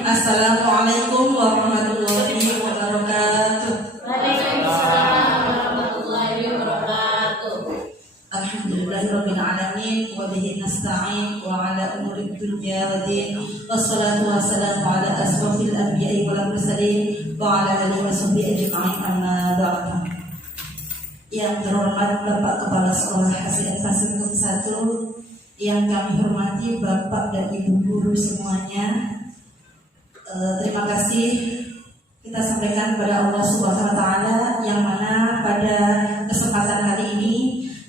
Assalamualaikum warahmatullahi wabarakatuh. Waalaikumsalam warahmatullahi wabarakatuh. Alhamdulillahirabbil alamin wa bihi nasta'in wa ala umuri dunya waddin. Wassalatu wassalamu ala asrofil anbiya'i wal mursalin wa ala alihi wa sahbihi ajma'in, amma ba'd. Yang terhormat Bapak Kepala Sekolah SDN Pasir Putih 1, yang kami hormati Bapak dan Ibu guru semuanya, terima kasih kita sampaikan kepada Allah Subhanahu wa Ta'ala, yang mana pada kesempatan kali ini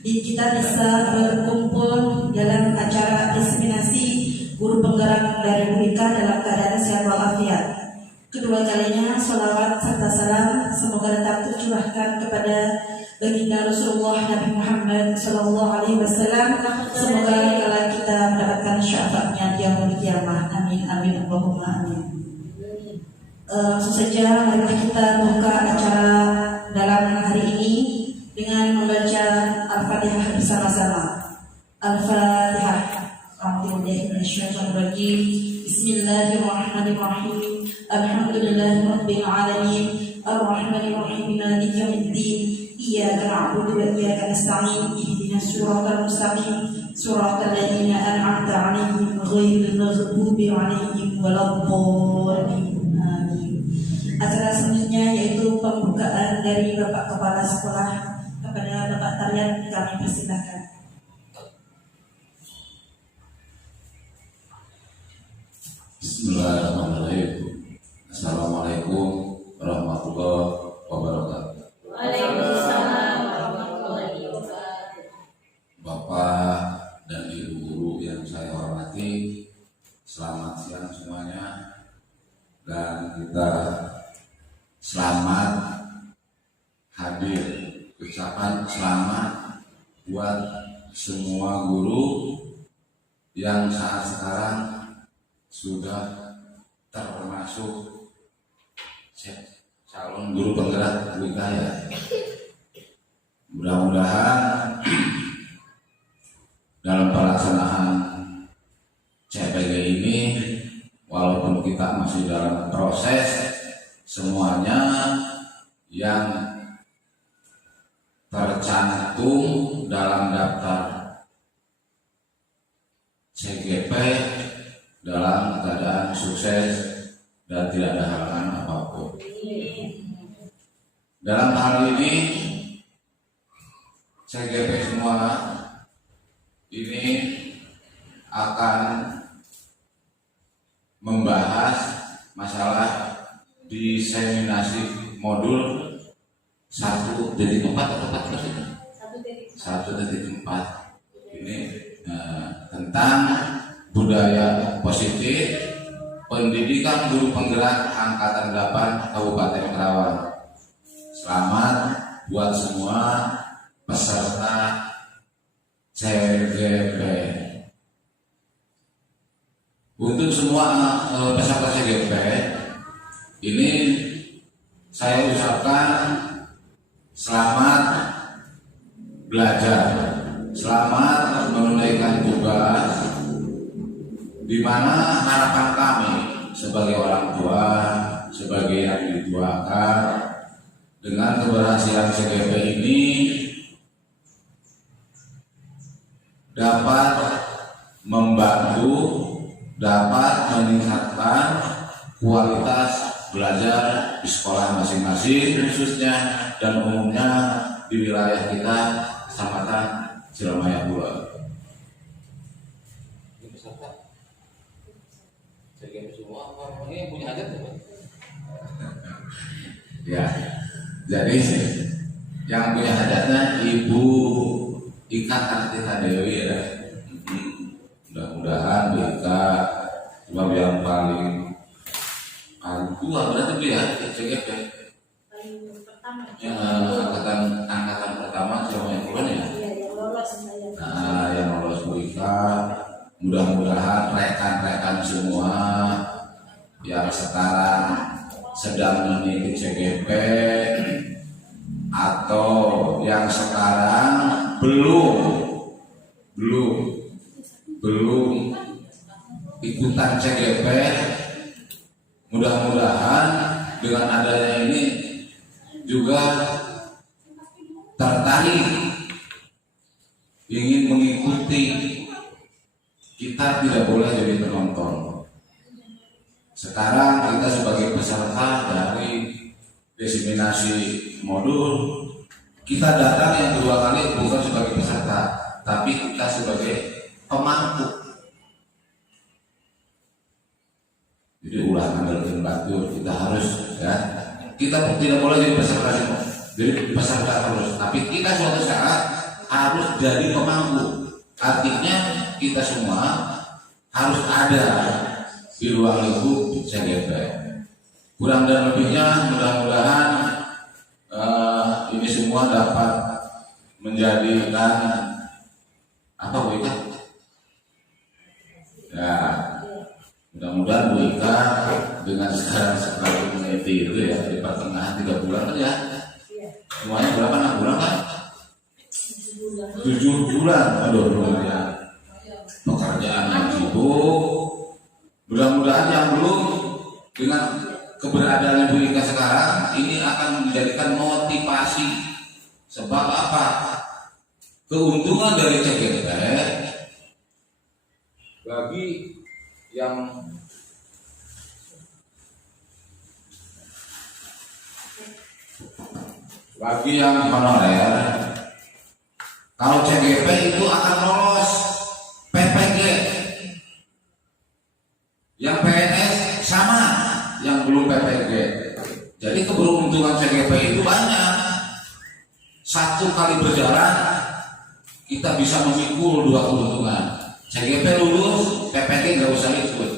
kita bisa berkumpul dalam acara diseminasi guru penggerak dari UIK dalam keadaan sehat walafiat. Kedua kalinya sholawat serta salam semoga tetap tercurahkan kepada baginda Rasulullah Nabi Muhammad Sallallahu Alaihi Wasallam. Semoga kala kita mendapatkan syafaatnya di yaumul qiyamah. Amin amin Allahumma amin. Langsung saja marilah kita buka acara dalam hari ini dengan membaca Al-Fatihah bersama-sama. Al-Fatihah. Bismillahirrahmanirrahim. Alhamdulillahirabbil alamin. Ar-Rahmanirrahim. Maliki yaumiddin. Iyyaka na'budu wa iyyaka nasta'in. Ihdinas siratal mustaqim. Siratal ladzina an'amta 'alaihim ghairil maghdubi 'alaihim waladdallin. Acara selanjutnya yaitu pembukaan dari Bapak Kepala Sekolah. Kepada Bapak Tarian kami persilakan. Bismillahirrahmanirrahim. Assalamualaikum warahmatullahi wabarakatuh. Waalaikumsalam warahmatullahi wabarakatuh. Bapak dan Ibu guru yang saya hormati, selamat siang semuanya. Dan kita selamat hadir, ucapan selamat buat semua guru yang saat sekarang sudah termasuk calon guru penggerak UIK ya. Mudah-mudahan dalam pelaksanaan CPG ini, walaupun kita masih dalam proses, semuanya yang tercantum dalam daftar CGP dalam keadaan sukses dan tidak ada halangan apapun. Dalam hal ini CGP semua ini akan membahas masalah diseminasi modul 1.4 ini tentang budaya positif pendidikan guru penggerak angkatan 8 Kabupaten Karawang. Selamat buat semua peserta CGP. Untuk semua peserta CGP ini saya ucapkan selamat belajar, selamat menunaikan tugas, di mana harapan kami sebagai orang tua, sebagai yang dituakan, dengan keberhasilan CGP ini dapat membantu, dapat meningkatkan kualitas belajar di sekolah masing-masing, khususnya dan umumnya di wilayah kita, Kecamatan Ciremaya Pura. Ya, jadi yang punya hajatnya Ibu Ika Kartika Dewi ya. Mudah-mudahan Ika sebab yang paling tua berarti ya CGP. Ya, angkatan pertama Ciremaya Pura ya. Nah, yang lolos Bu Ika, mudah-mudahan rekan-rekan semua yang sekarang sedang mengikuti CGP atau yang sekarang belum ikutan CGP mudah-mudahan dengan adanya ini juga tertarik ingin mengikuti. Kita tidak boleh jadi penonton. Sekarang kita sebagai peserta dari diseminasi modul, kita datang yang kedua kali bukan sebagai peserta, tapi kita sebagai pemangku. Jadi ulangan dari batur kita harus ya. Kita tidak boleh jadi peserta terus, tapi kita suatu saat harus jadi pemangku. Artinya kita semua harus ada di ruang lingkup CGP. Kurang dan lebihnya mudah-mudahan ini semua dapat menjadikan apa Bu Ika? Ya, mudah-mudahan Bu Ika dengan sekarang seperti mengikuti itu ya di pertengahan 3 bulan kan ya. Semuanya berapa 6 bulan kan? 7 bulan. Aduh ya. Pekerjaan yang sibuk. Mudah-mudahan yang belum dengan keberadaan Bu Ika sekarang ini akan menjadikan motivasi. Sebab apa? Keuntungan dari CGP bagi yang honorer, kalau CGP itu akan lolos PPG. Yang PNS sama, yang belum PPG. Jadi keberuntungan CGP itu banyak. 1 kali berjalan kita bisa memikul 2 keuntungan. CGP lulus, PPG nggak usah ikut.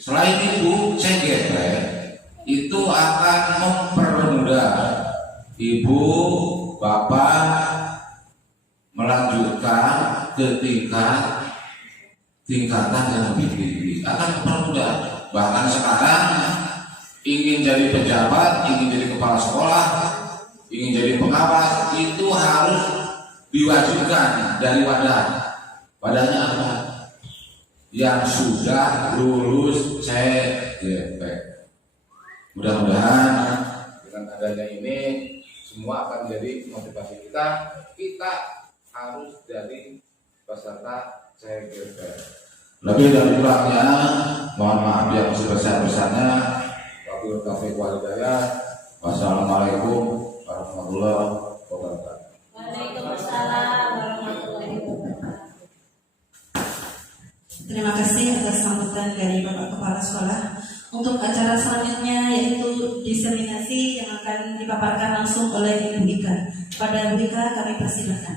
Selain itu, CGP itu akan mempermudah ibu, bapak melanjutkan ke tingkatan yang lebih tinggi. Akan mempermudah. Bahkan sekarang ingin jadi pejabat, ingin jadi kepala sekolah, ingin jadi pengawas, itu harus diwajibkan dari wadah. Wadahnya apa? Yang sudah lulus CGP. Mudah-mudahan dengan adanya ini semua akan jadi motivasi kita. Kita harus jadi peserta CGP. Lebih dan kurangnya mohon maaf yang sebesar-besarnya. Wabillahi taufiq wal hidayah. Wassalamualaikum warahmatullahi wabarakatuh. Waalaikumsalam warahmatullahi wabarakatuh. Terima kasih atas sambutan dari Bapak Kepala Sekolah. Untuk acara selanjutnya yaitu diseminasi yang akan dipaparkan langsung oleh Ibu Ika. Pada Ibu Ika kami persilakan.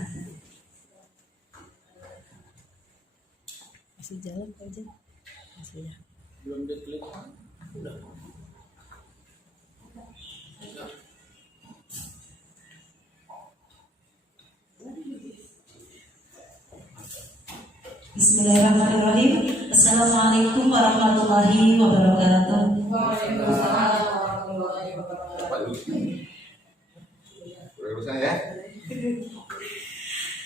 Masih jalan aja. Masih ya. Belum diklik. Udah. Bismillahirrahmanirrahim. Assalamualaikum warahmatullahi wabarakatuh. Waalaikumsalam warahmatullahi wabarakatuh. Ya.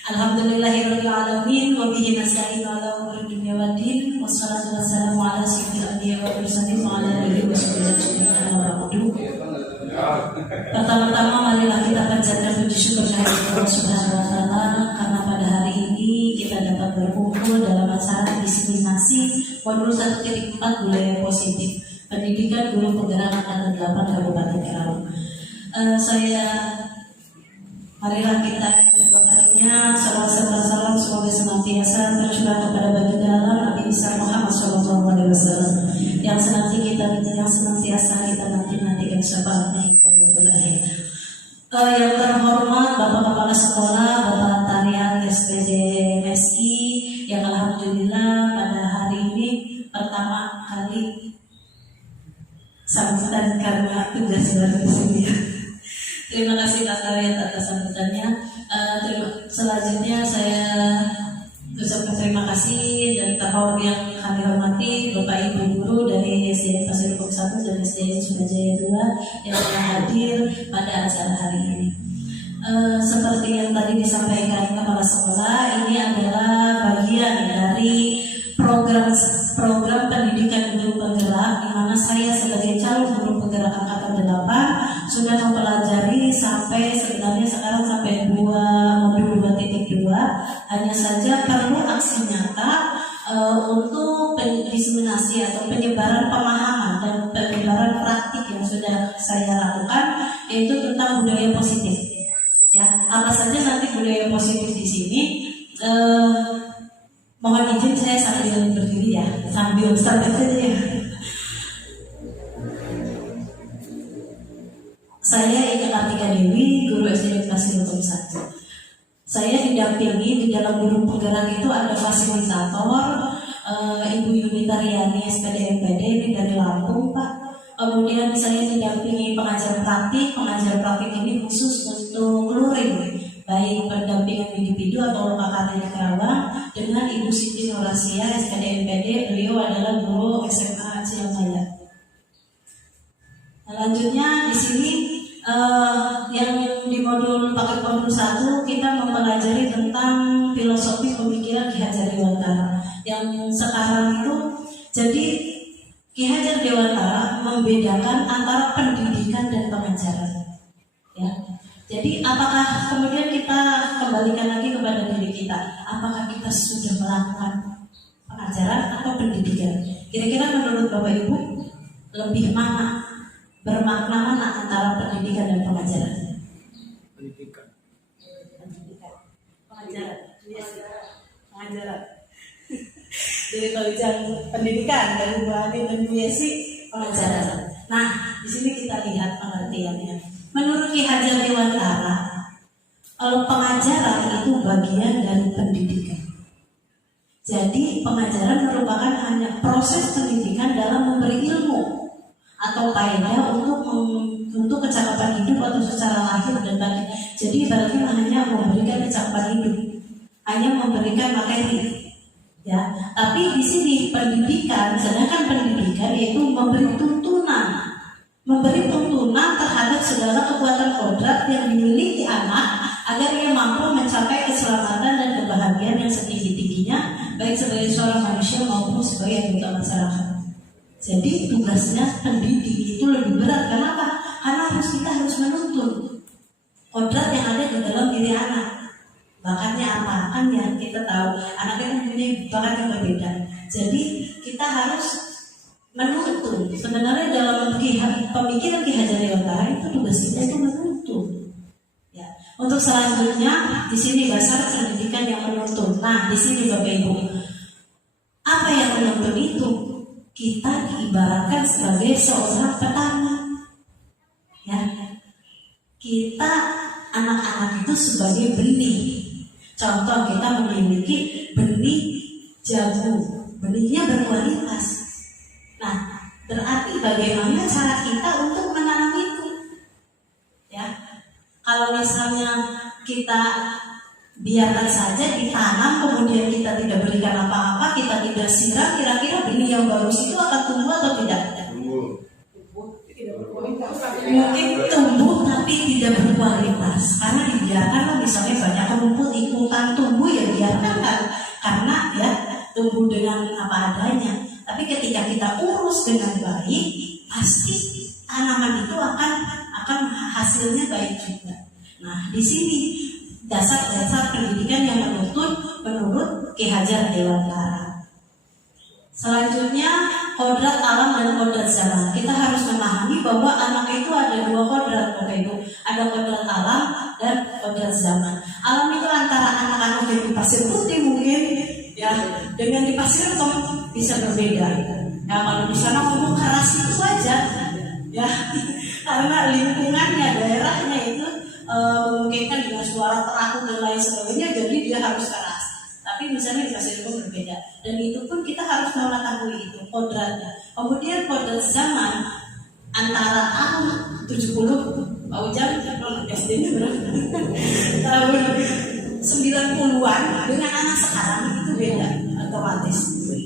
Alhamdulillahirabbil alamin wa bihi nasta'in ala umuri dunya waddin wassalatu wassalamu ala sayyidil anbiya wal mursalin wa ala alihi washabihi ajma'in. Pertama-tama marilah kita panjatkan puji syukur kehadirat Allah Subhanahu wa taala karena pada hari ini kita dapat berkumpul dalam acara diseminasi modul 1.4 budaya positif pendidikan guru penggerak anak 8 Kabupaten Karawang. Marilah kita kedua kalinya salawat serta salam semoga senantiasa tercurah kepada baginda Nabi besar Muhammad SAW yang senantiasa kita nantikan syafaatnya hingga yaumil akhir. Yang terhormat Bapak Kepala Sekolah, Bapak Tarian SPD MSI yang alhamdulillah pada hari ini pertama kali sambutan karena tugas baru di sini. Terima kasih Pak Tarian atas sambutannya. Selanjutnya saya ucapkan terima kasih dan terhormat yang kami hormati Bapak Ibu guru dari SDN Pasir Pok 1 dan SDN Sukajaya 2 yang telah hadir pada acara hari ini. Seperti yang tadi disampaikan Kepala Sekolah, ini adalah bagian dari program pendidikan Hanya saja perlu aksi nyata untuk diseminasi atau penyebaran pemahaman dan penyebaran praktik yang sudah saya lakukan, yaitu tentang budaya positif. Ya, apa saja nanti budaya positif di sini. Mohon izin saya sambil berdiri ya, sambil start saja ya. Saya Ika Kartika Dewi, guru SD Negeri Hukum 1. Saya didampingi di dalam guru penggerak itu ada fasilitator, Ibu Yunita Riani SPD MPD ini dari Lampung, Pak. Kemudian saya didampingi pengajar praktik ini khusus untuk luring, baik pendampingan individu atau lokal karya Karawang, dengan Ibu Siti Norasia SPD MPD, beliau adalah guru SMA Cilamaya. Selanjutnya di sini yang di paket modul 1 kita mempelajari tentang filosofi pemikiran Ki Hajar Dewantara. Yang sekarang itu jadi Ki Hajar Dewantara membedakan antara pendidikan dan pengajaran. Ya. Jadi apakah kemudian kita kembalikan lagi kepada diri kita, apakah kita sudah melakukan pengajaran atau pendidikan? Kira-kira menurut Bapak Ibu lebih mana, bermakna mana antara pendidikan dan pengajaran? Pendidikan. Pengajaran. Pengajaran. Jadi kalau pendidikan dari Bu Ani dan Bu Yesi, pengajaran. Nah, di sini kita lihat pengertiannya. Menurut Ki Hajar Dewantara, kalau pengajaran itu bagian dari pendidikan. Jadi pengajaran merupakan hanya proses pendidikan dalam memberi ilmu atau faedah untuk kecakapan hidup atau secara lahir dan batin. Jadi ibaratnya hanya memberikan kecakapan hidup, hanya memberikan materi. Ya, tapi di sini pendidikan, sedangkan pendidikan yaitu memberi tuntunan terhadap segala kekuatan kodrat yang dimiliki anak agar ia mampu mencapai keselamatan dan kebahagiaan yang setinggi-tingginya, baik sebagai seorang manusia maupun sebagai anggota masyarakat. Jadi tugasnya pendidik itu lebih berat. Kenapa? Karena kita harus menuntun kodrat yang ada di dalam diri anak. Bakatnya apa? Kan yang kita tahu anaknya kan punya bakat yang berbeda. Jadi kita harus menuntun. Sebenarnya dalam pemikiran Ki Hajar Dewantara itu tugas kita itu menuntun. Ya. Untuk selanjutnya di sini dasar pendidikan yang menuntun. Nah di sini Bapak Ibu, apa yang menuntun itu? Kita diibaratkan sebagai seorang petani. Ya. Kita anak-anak itu sebagai benih. Contoh kita memiliki benih jagung, benihnya berkualitas. Nah, berarti bagaimana cara kita untuk menanam itu? Ya. Kalau misalnya kita biarkan saja ditanam, kemudian kita tidak berikan apa-apa, kita tidak siram, kira-kira benih yang bagus itu akan tumbuh atau tidak? Mungkin tumbuh tapi tidak berkualitas, karena dibiarkan misalnya banyak rumput ikutan tumbuh, ya biarkan kan, karena ya tumbuh dengan apa adanya. Tapi ketika kita urus dengan baik, pasti tanaman itu akan hasilnya baik juga. Nah di sini dasar-dasar pendidikan yang menuntun menurut Ki Hajar Dewantara. Selanjutnya kodrat alam dan kodrat zaman. Kita harus memahami bahwa anak itu ada dua kodrat, Bapak Ibu. Ada kodrat alam dan kodrat zaman. Alam itu antara anak-anak yang di pasir putih mungkin ya dengan di pasir hitam bisa berbeda. Ya kalau di sana ngomong keras itu aja ya karena lingkungannya, daerahnya itu memungkinkan dengan suara teratur dan lain sebagainya, jadi dia harus keras. Tapi misalnya di pasir itu berbeda, dan itu pun kita harus mengetahui itu kodratnya. Kemudian kodrat zaman antara tahun 70 Pak Ujang SD-nya berapa? Tahun 90-an dengan anak sekarang itu beda otomatis.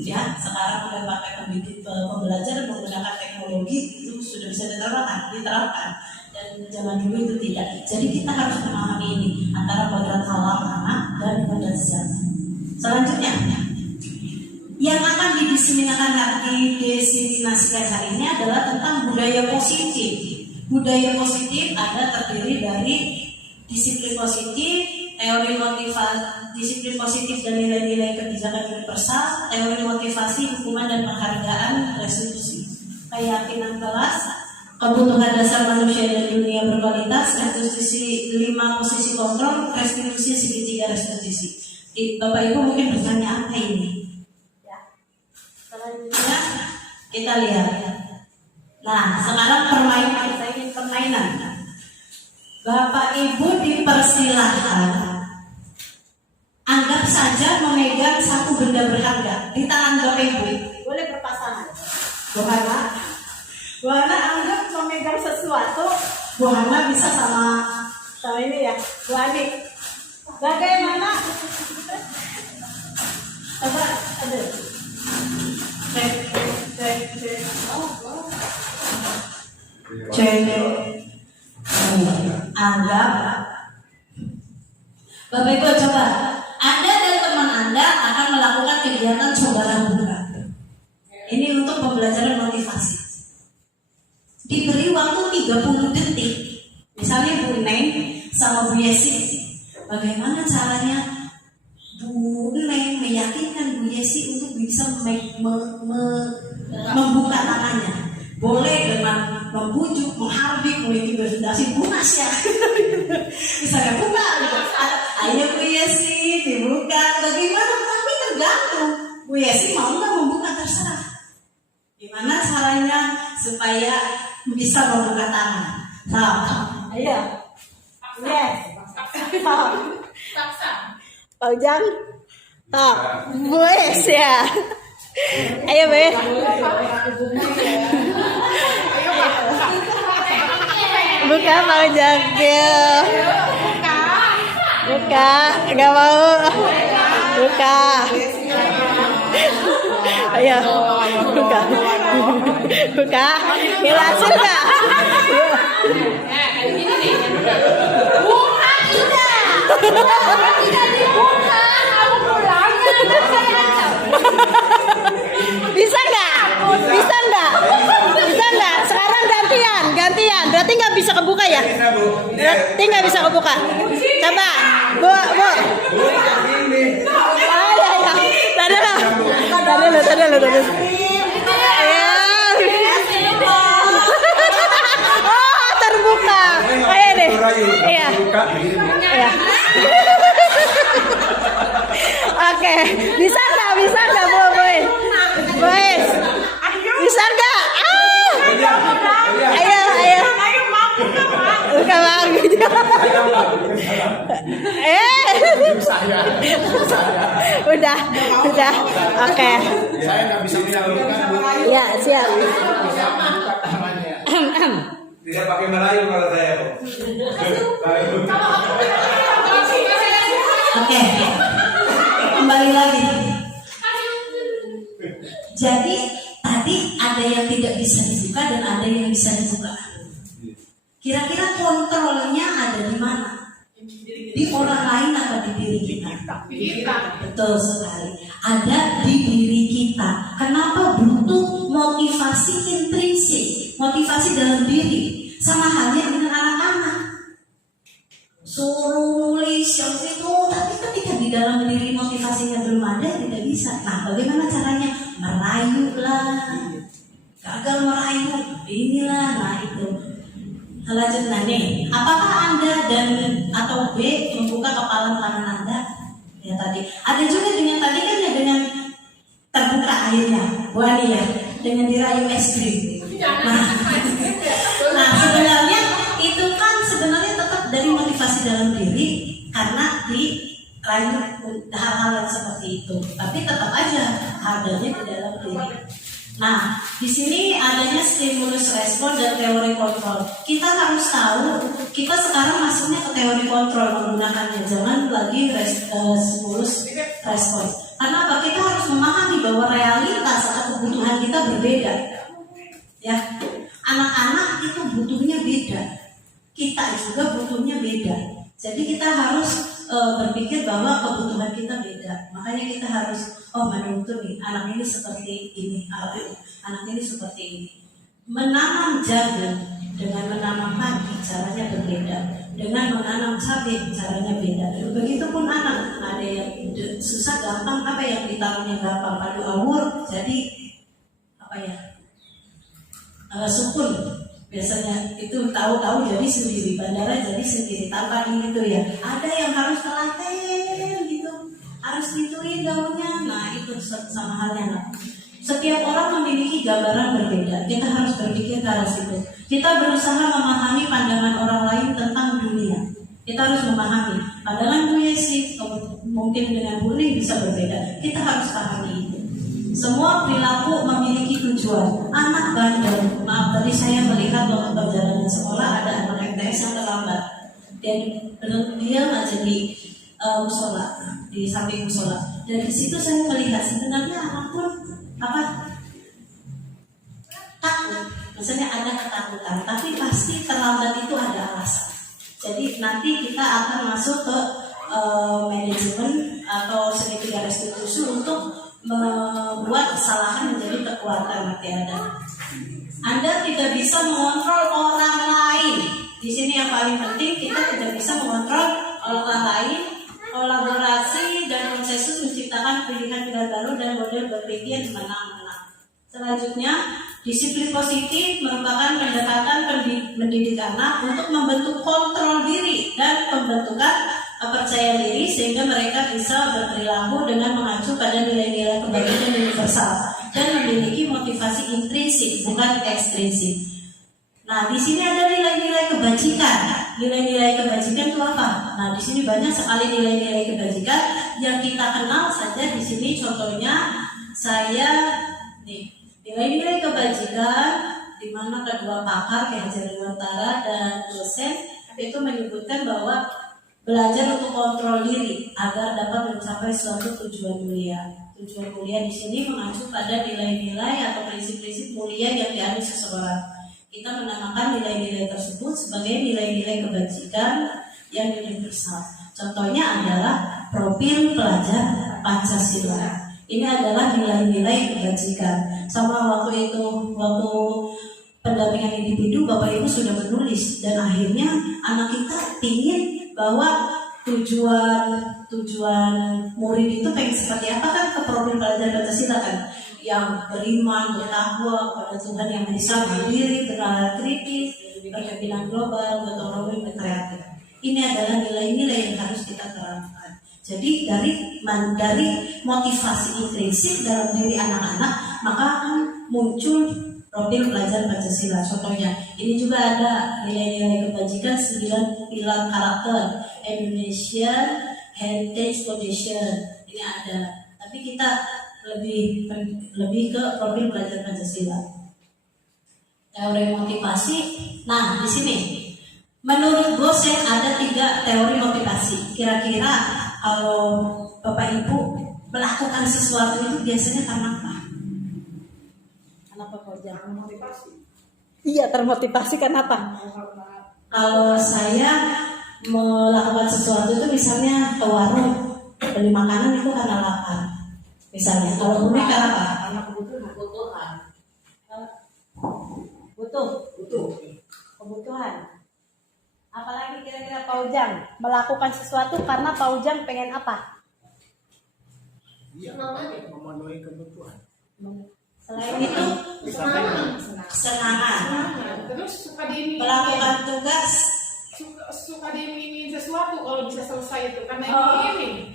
Ya sekarang udah pakai pembelajaran menggunakan teknologi itu sudah bisa diterapkan. Dan zaman dulu itu tidak. Jadi kita harus memahami ini antara kodrat alam anak dan kodrat zaman. Selanjutnya yang akan didiseminasikan hari ini adalah tentang budaya positif. Budaya positif ada terdiri dari disiplin positif, teori motivasi, disiplin positif dan nilai-nilai kebijakan universal, teori motivasi, hukuman dan penghargaan, restitusi, keyakinan kelas, kebutuhan dasar manusia dan dunia berkualitas, restitusi 5 posisi kontrol, restitusi segitiga restitusi. Bapak Ibu mungkin bertanya apa ini? Ya. Selanjutnya kita lihat. Nah, sekarang permainan, saya ingin permainan. Bapak Ibu dipersilahkan anggap saja memegang satu benda berharga di tangan Bapak Ibu. Boleh berpasangan. Bu Hana anggap memegang sesuatu. Bu Hana bisa sama ini ya, Bu Ani. Bagaimana? Coba, aduh. Cek. Anggap. Bapak Ibu coba. Anda dan teman Anda akan melakukan kegiatan saudara buka. Ini untuk pembelajaran motivasi. Diberi waktu 30 detik. Misalnya Bu Neng sama Bu Yesi. Bagaimana caranya Bu Neng meyakinkan Bu Yesi untuk bisa membuka tangannya? Boleh dengan membujuk, menghardik, mengintimidasi Bu Nasya. Misalnya buka, gitu. Ayo Bu Yesi dibuka. Bagaimana? Tapi tergantung. Bu Yesi mau nggak membuka, terserah. Gimana caranya supaya bisa membuka tangan? Ayo. Yes. Pak Ujang. Top. Wes ya. Ayo, Wes. Buka Pak Ujang. Buka. Enggak mau. Buka. Ayo. Buka. Buka. Berhasil enggak? Tidak dibuka, kamu pulangnya. Bisa nggak? Bisa nggak? Bisa nggak? Sekarang gantian. Berarti nggak bisa kebuka ya? Berarti nggak bisa kebuka. Coba, bu. Ya. Tadi dulu. Oh, terbuka. Ayo deh. Iya. Oke, bisa nggak, Bu? Boys, bisa nggak? Ayo. Buka bang. Udah. Oke. Saya nggak bisa menyalurkan. Ya, siap. Tidak pakai Melayu kalau saya. Oke. Kembali lagi. Jadi tadi ada yang tidak bisa dibuka dan ada yang bisa dibuka. Kira-kira kontrolnya ada di mana? Di orang lain atau di diri kita? Betul sekali. Ada di diri kita. Kenapa butuh motivasi intrinsik, motivasi dalam diri? Sama halnya dengan anak-anak. Suruh nulis yang itu, tapi ketika di dalam diri motivasinya belum ada, tidak bisa. Nah, bagaimana caranya? Merayu lah, gagal merayu, inilah, nah itu. Selanjutnya nih, apakah Anda dan atau B membuka kepala tangan Anda? Ya tadi. Ada juga dengan tadi kan ya dengan terbuka airnya, Bu Ani ya, dengan dirayu es krim. Nah sebenarnya itu kan sebenarnya tetap dari motivasi dalam diri karena dirayu hal-hal yang seperti itu. Tapi tetap aja adanya di dalam diri. Nah, di sini adanya stimulus respon dan teori kontrol. Kita harus tahu, kita sekarang masuknya ke teori kontrol menggunakannya, jangan lagi stimulus respon. Karena apa? Kita harus memahami bahwa realitas atau kebutuhan kita berbeda. Ya, anak-anak itu butuhnya beda, kita juga butuhnya beda. Jadi kita harus berpikir bahwa kebutuhan kita beda. Makanya kita harus menuntut nih, anak ini seperti ini, anak ini seperti ini. Menanam jagung dengan menanam padi caranya berbeda. dengan menanam cabai caranya beda. Begitupun anak, ada yang susah gampang, apa yang ditanamnya gampang padu awur, jadi apa ya, sukun biasanya itu tahu-tahu jadi sendiri, bandara jadi sendiri tanpa gitu ya. Ada yang harus telaten gitu, harus dituin daunnya. Nah itu sama halnya lah. Setiap orang memiliki gambaran berbeda. Kita harus berpikir ke arah situ. Kita berusaha memahami pandangan orang lain tentang dunia. Kita harus memahami pandangan dunia sih mungkin dengan Buni bisa berbeda. Kita harus pahami itu. Semua perilaku memiliki tujuan. Anak bandel, maaf tadi saya melihat waktu perjalanan sekolah ada anak MTS yang terlambat. Dan dia nggak jadi musola di samping musola. Dan di situ saya melihat sebenarnya anak pun takut. Misalnya ada ketakutan, tapi pasti terlambat itu ada alasan. Jadi nanti kita akan masuk ke manajemen atau segitiga restitusi untuk membuat kesalahan menjadi kekuatan nanti ada. Anda tidak bisa mengontrol orang lain. Di sini yang paling penting kita tidak bisa mengontrol orang lain. Kolaborasi dan konsensus menciptakan pilihan-pilihan baru dan model berpikir menang-menang. Selanjutnya, disiplin positif merupakan pendekatan mendidik anak untuk membentuk kontrol diri dan pembentukan kepercayaan diri sehingga mereka bisa berperilaku dengan mengacu pada nilai-nilai kebaikan universal dan memiliki motivasi intrinsik bukan ekstrinsik. Nah, di sini ada nilai-nilai kebajikan. Nilai-nilai kebajikan itu apa? Nah, di sini banyak sekali nilai-nilai kebajikan yang kita kenal saja di sini. Contohnya saya nih, nilai-nilai kebajikan di mana kedua pakar kayak Utara dan dosen itu menyebutkan bahwa belajar untuk kontrol diri agar dapat mencapai suatu tujuan mulia. Tujuan mulia di sini mengacu pada nilai-nilai atau prinsip-prinsip mulia yang dianut seseorang. Kita menamakan nilai-nilai tersebut sebagai nilai-nilai kebajikan yang universal. Contohnya adalah profil pelajar Pancasila. Ini adalah nilai-nilai kebajikan. Sama waktu pendampingan individu, Bapak Ibu sudah menulis dan akhirnya anak kita ingin bahwa tujuan murid itu pengen seperti apa kan ke profil pelajar Pancasila kan, yang beriman, bertakwa kepada Tuhan yang Maha mandiri, bernalar kritis, berkepentingan global, gotong royong, berkreatif. Ini adalah nilai-nilai yang harus kita terapkan. Jadi dari motivasi intrinsik dalam diri anak-anak maka akan muncul profil pelajar Pancasila. Contohnya, ini juga ada nilai-nilai kebajikan 9 pilar karakter Indonesian Heritage Foundation. Ini ada, tapi kita lebih ke profil pelajar Pancasila. Teori motivasi. Nah, di sini menurut Gosen ada 3 teori motivasi. Kira-kira kalau Bapak Ibu melakukan sesuatu itu biasanya karena apa? Kenapa kau jangan motivasi? Iya, termotivasi kenapa? Kalau saya melakukan sesuatu itu misalnya ke warung beli makanan itu karena lapar. Misalnya, kalau Bumi karena apa? Karena kebutuhan. Apalagi kira-kira Pak Ujang melakukan sesuatu karena Pak Ujang pengen apa? Iya, memenuhi kebutuhan. Selain itu, kesenangan. Terus suka diiming, Melakukan tugas, suka diiming sesuatu kalau bisa selesai itu karena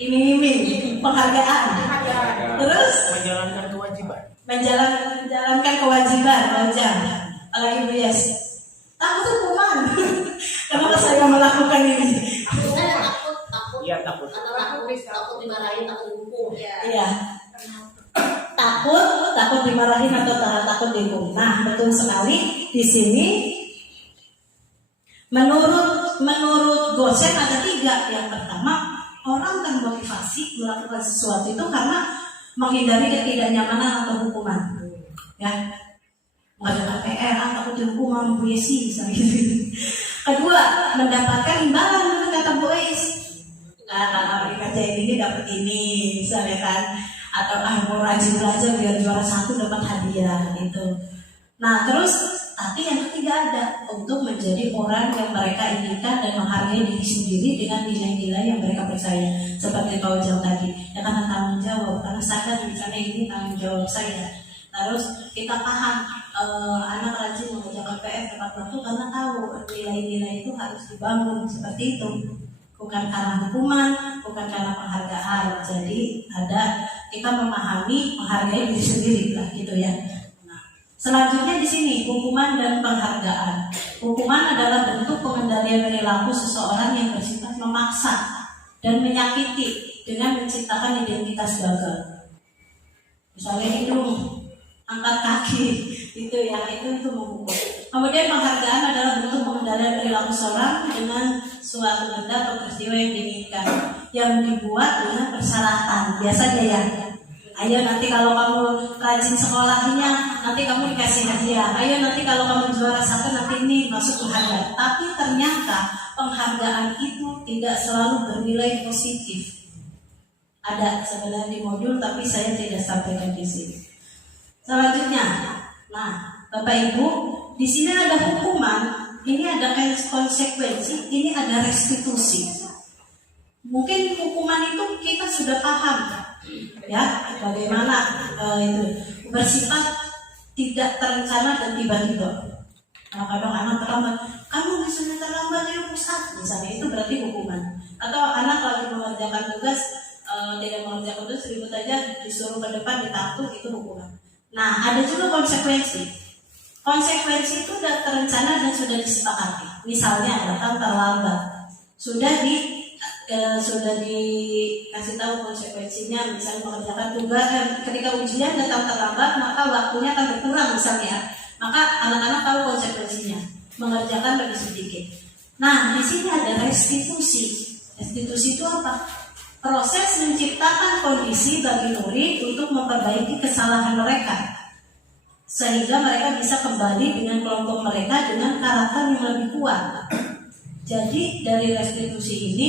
iming-iming, penghargaan. Terus Menjalankan kewajiban. menjalankan kewajiban, Ujang. Kalau Ibu Yes, takut hukuman. Kenapa saya melakukan ini? Iya, takut. takut dimarahin, takut dihukum. Iya. Takut dimarahin atau takut dihukum. Nah, betul sekali. Di sini menurut Gosen ada 3. Yang pertama, orang termotivasi melakukan sesuatu itu karena menghindari ketidaknyamanan atau hukuman. Ya. Ada KPR, takut dihukum Bu Yesi misalnya gitu. Kedua, mendapatkan imbalan dengan kata Bu Yesi. Kalau kerjain ini dapat ini, misalnya kan. Atau mau rajin belajar biar juara 1 dapat hadiah gitu. Nah, terus Tapi yang ketiga ada untuk menjadi orang yang mereka inginkan dan menghargai diri sendiri dengan nilai-nilai yang mereka percaya. Seperti Pak Ujang tadi, ya karena tanggung jawab, karena sadar misalnya ini tanggung jawab saya. Terus kita paham anak rajin mengerjakan PR tepat waktu karena tahu nilai-nilai itu harus dibangun seperti itu. Bukan karena hukuman, bukan karena penghargaan. Jadi ada kita memahami, menghargai diri sendiri lah gitu ya. Nah, selanjutnya di sini hukuman dan penghargaan. Hukuman adalah bentuk pengendalian perilaku seseorang yang bersifat memaksa dan menyakiti dengan menciptakan identitas gagal. Misalnya hidung, angkat kaki, itu menghukum. Kemudian penghargaan adalah bentuk pengendalian perilaku seorang dengan suatu benda atau peristiwa yang diinginkan, yang dibuat dengan persyaratan. Biasanya ya, ayo nanti kalau kamu rajin sekolahnya, nanti kamu dikasih hadiah. Ayo nanti kalau kamu juara satu, nanti ini masuk penghargaan. Tapi ternyata penghargaan itu tidak selalu bernilai positif. Ada sebenarnya di modul, tapi saya tidak sampaikan di sini. Selanjutnya, nah Bapak Ibu, di sini ada hukuman. Ini ada konsekuensi, ini ada restitusi. Mungkin hukuman itu kita sudah paham, ya, bagaimana itu bersifat tidak terencana dan tiba-tiba. Kadang-kadang anak terlambat, kamu misalnya terlambat ya pusat, misalnya itu berarti hukuman. Atau anak lagi mengerjakan tugas, tidak mengerjakan tugas ribut aja, disuruh ke depan ditakut, itu hukuman. Nah, ada juga konsekuensi. Konsekuensi itu sudah terencana dan sudah disepakati. Misalnya datang terlambat, sudah dikasih tahu konsekuensinya. Misalnya mengerjakan tugas, ketika ujian datang terlambat, maka waktunya akan berkurang misalnya. Maka anak-anak tahu konsekuensinya, mengerjakan lebih sedikit. Nah, di sini ada restitusi. Restitusi itu apa? Proses menciptakan kondisi bagi murid untuk memperbaiki kesalahan mereka, sehingga mereka bisa kembali dengan kelompok mereka dengan karakter yang lebih kuat. Jadi dari restitusi ini,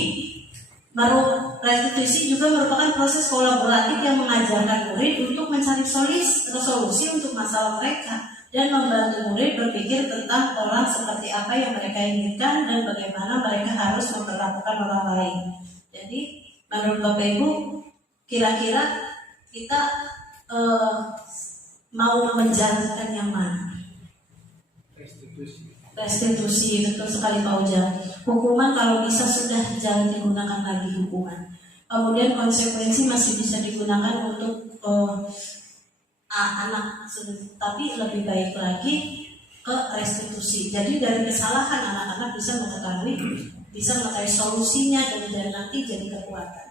restitusi juga merupakan proses kolaboratif yang mengajarkan murid untuk mencari solusi untuk masalah mereka dan membantu murid berpikir tentang orang seperti apa yang mereka inginkan dan bagaimana mereka harus memperlakukan orang lain. Jadi menurut Bapak Ibu, kira-kira kita mau menjalankan yang mana? Restitusi, betul sekali Pak Ujang. Hukuman kalau bisa sudah jangan digunakan lagi hukuman. Kemudian konsekuensi masih bisa digunakan untuk anak, tapi lebih baik lagi ke restitusi. Jadi dari kesalahan anak-anak bisa mengetahui solusinya dan nanti jadi kekuatan.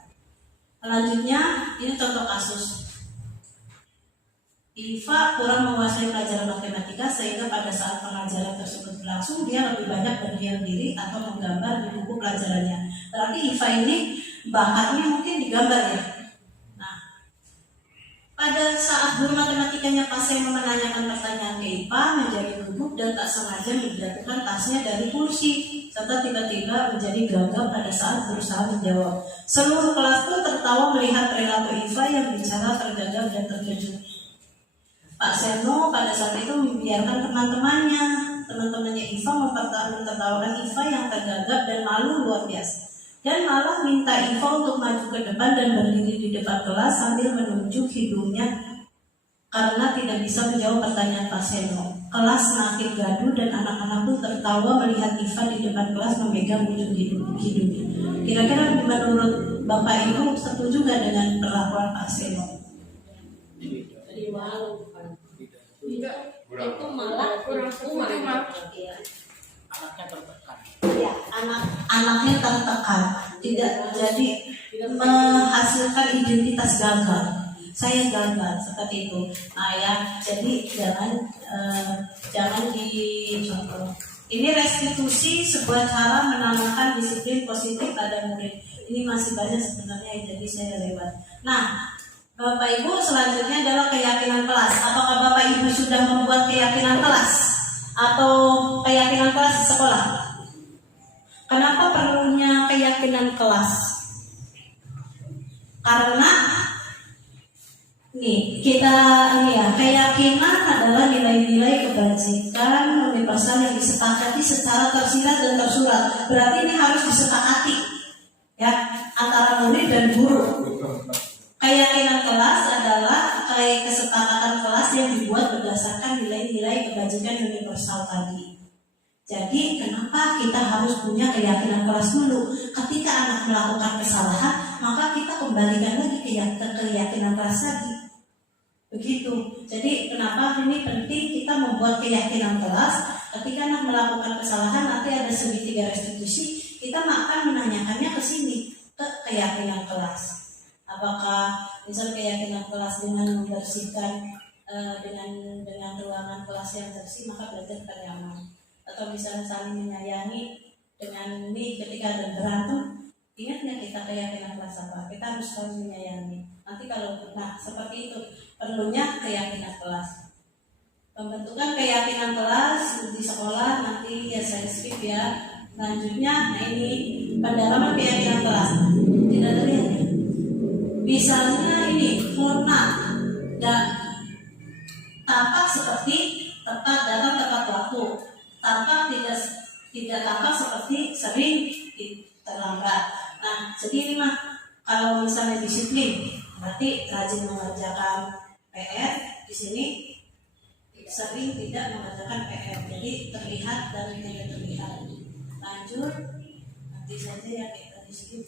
Selanjutnya ini contoh kasus. Iva kurang menguasai pelajaran matematika sehingga pada saat pengajaran tersebut berlangsung dia lebih banyak berdiam diri atau menggambar di buku pelajarannya. Berarti Iva ini bakatnya mungkin digambar ya. Nah, pada saat guru matematikanya pasien menanyakan pertanyaan ke Iva menjadi gugup dan tak sengaja menjatuhkan tasnya dari kursi serta tiba-tiba menjadi gagap pada saat berusaha menjawab. Seluruh kelas pun tertawa melihat perilaku Iva yang bicara tergagap dan terkejut. Pak Seno pada saat itu membiarkan teman-temannya Iva menertawakan Iva yang tergagap dan malu luar biasa, dan malah minta Iva untuk maju ke depan dan berdiri di depan kelas sambil menunjuk hidungnya karena tidak bisa menjawab pertanyaan Pak Seno. Kelas semakin gaduh dan anak-anak pun tertawa melihat Iva di depan kelas memegang ujung hidungnya. Kira-kira menurut Bapak Ibu setuju gak dengan perlakuan Pak Seno? Itu malah kurang setuju mah. Anaknya tertekan. Ya, anaknya tertekan, tidak jadi menghasilkan identitas gagal. Saya gagal seperti itu. Nah ya, jadi jangan dicontoh. Ini restitusi sebuah cara menanamkan disiplin positif pada murid. Ini masih banyak sebenarnya, jadi saya lewat. Nah, Bapak Ibu, selanjutnya adalah keyakinan kelas. Apakah Bapak Ibu sudah membuat keyakinan kelas atau keyakinan kelas di sekolah? Kenapa perlunya keyakinan kelas? Karena Nih, kita ini ya, keyakinan adalah nilai-nilai kebajikan universal yang disepakati secara tersirat dan tersurat. Berarti ini harus disepakati ya antara murid dan guru. Keyakinan kelas adalah kesepakatan kelas yang dibuat berdasarkan nilai-nilai kebajikan universal tadi. Jadi kenapa kita harus punya keyakinan kelas dulu? Ketika anak melakukan kesalahan, maka kita kembalikan lagi ke keyakinan kelas tadi. Begitu. Jadi kenapa ini penting kita membuat keyakinan kelas? Ketika anak melakukan kesalahan, nanti ada segitiga restitusi, kita akan menanyakannya ke sini, ke keyakinan kelas. Apakah misal keyakinan kelas dengan membersihkan dengan ruangan kelas yang bersih, maka belajar karyawan. Atau misalnya saling menyayangi dengan ini ketika ada berantem, ingatnya kita keyakinan kelas apa? Kita harus saling menyayangi. Nanti kalau seperti itu perlunya keyakinan kelas. Pembentukan keyakinan kelas di sekolah nanti ya saya skip ya. Lanjutnya, nah ini pendalaman keyakinan kelas. Tidak terlihat ya. Misalnya ini format dan tampak seperti tepat datang tepat waktu. Tampak tidak tampak seperti sering terlambat. Nah, jadi ini mah kalau misalnya disiplin, berarti rajin mengerjakan PR. Di sini sering tidak mengerjakan PR, jadi terlihat dan tidak terlihat. Lanjut, nanti saja ya kita disiplin.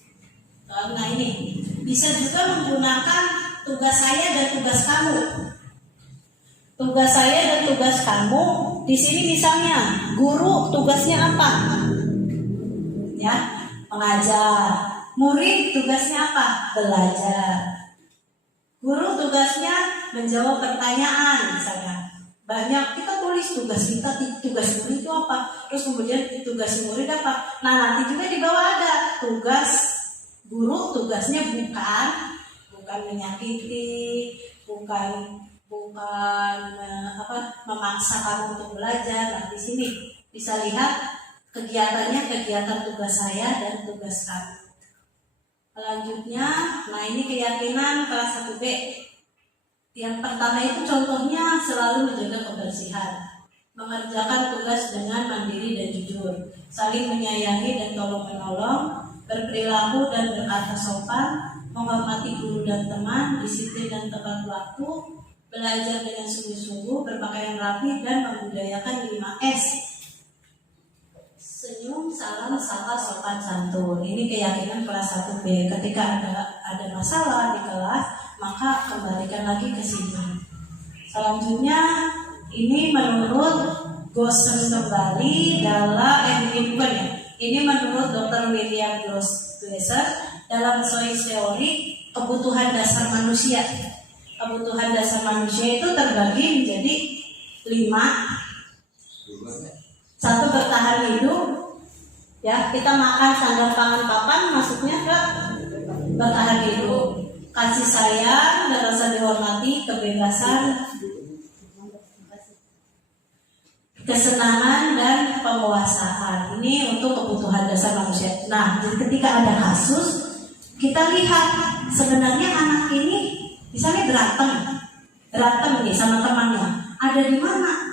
Nah ini bisa juga menggunakan tugas saya dan tugas kamu. Tugas saya dan tugas kamu di sini misalnya guru tugasnya apa? Ya, mengajar. Murid tugasnya apa? Belajar. Guru tugasnya menjawab pertanyaan misalnya. Banyak kita tulis tugas murid itu apa? Terus kemudian tugas murid apa? Nah, nanti juga di bawah ada tugas guru, tugasnya bukan menyakiti, bukan memaksa kamu untuk belajar. Nah, di sini bisa lihat kegiatannya kegiatan tugas saya dan tugas kamu. Selanjutnya, nah ini keyakinan kelas 1B. Yang pertama itu contohnya selalu menjaga kebersihan, mengerjakan tugas dengan mandiri dan jujur, saling menyayangi dan tolong menolong, berperilaku dan berkata sopan, menghormati guru dan teman, disiplin dan tepat waktu, belajar dengan sungguh-sungguh, berpakaian rapi dan membudayakan 5S. Senyum, salam, sapa, sopan, santun. Ini keyakinan kelas 1B. Ketika ada masalah di kelas, maka kembalikan lagi ke sini. Selanjutnya, ini menurut Gosen kembali dalam ini menurut Dr. William Glasser dalam Choice Theory kebutuhan dasar manusia. Kebutuhan dasar manusia itu terbagi menjadi 5. Satu, bertahan hidup. Ya, kita makan, sandang, pangan, papan, masuknya ke bertahan hidup. Kasih sayang dan rasa dihormati, kebebasan, kesenangan dan penguasaan. Ini untuk kebutuhan dasar manusia. Nah, jadi ketika ada kasus, kita lihat sebenarnya anak ini misalnya berantem nih sama temannya. Ada di mana?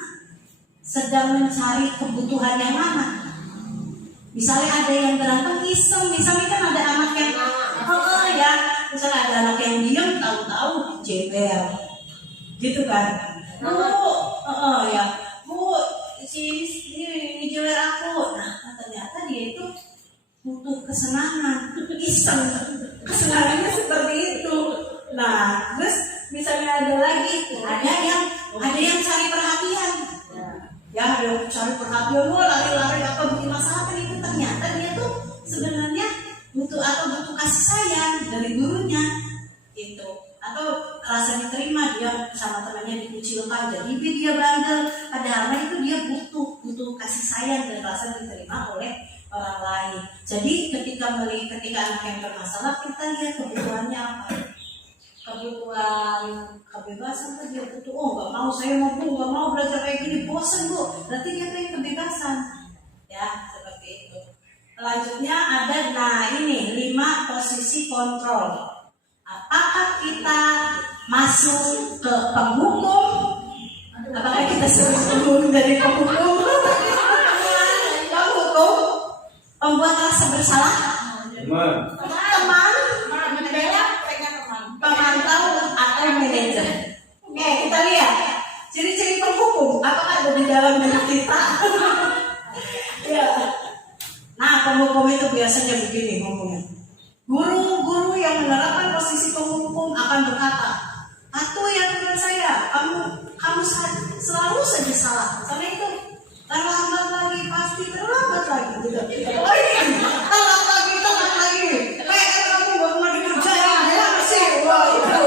Sedang mencari kebutuhan yang mana? Misalnya ada yang berantem iseng, misalnya kan ada anak yang misalnya ada anak yang diem, tahu-tahu jeber, gitu kan? Bu, ini jeber aku. Nah, ternyata dia itu butuh kesenangan, iseng, kesenangannya seperti itu. Nah, terus misalnya ada lagi, ada yang cari perhatian. Ya, ada cari perhatian, lari-lari apa bikin masalah kan itu ternyata dia tuh sebenarnya butuh kasih sayang dari gurunya itu, atau rasa diterima, dia sama temannya dikucilkan jadi dia bandel, padahal itu dia butuh kasih sayang dan rasa diterima oleh orang lain. Jadi ketika anak yang bermasalah, kita lihat kebutuhannya apa. Kebutuhan kebebasan kan dia butuh, nggak mau saya nggak mau belajar kayak gini, bosan bu, berarti dia pengen kebebasan, ya seperti itu. Selanjutnya ada, nah ini 5 posisi kontrol. Apakah kita masuk ke penghukum. Apakah kita suruh dari penghukum? Penghukum, pembuat rasa bersalah, teman, pemantau atau manajer. Oke, kita lihat ciri-ciri penghukum. Apakah ada di dalam diri kita? Ya. Nah, penghukum itu biasanya begini ngomongnya. Guru-guru yang menerapkan posisi penghukum akan berkata, "Atu yang dengan saya, kamu selalu saja salah. Karena itu terlambat lagi pasti terlambat lagi." Gitu. Oh ini terlambat lagi. PR kamu gak pernah dikerjain ya sih. Wah itu.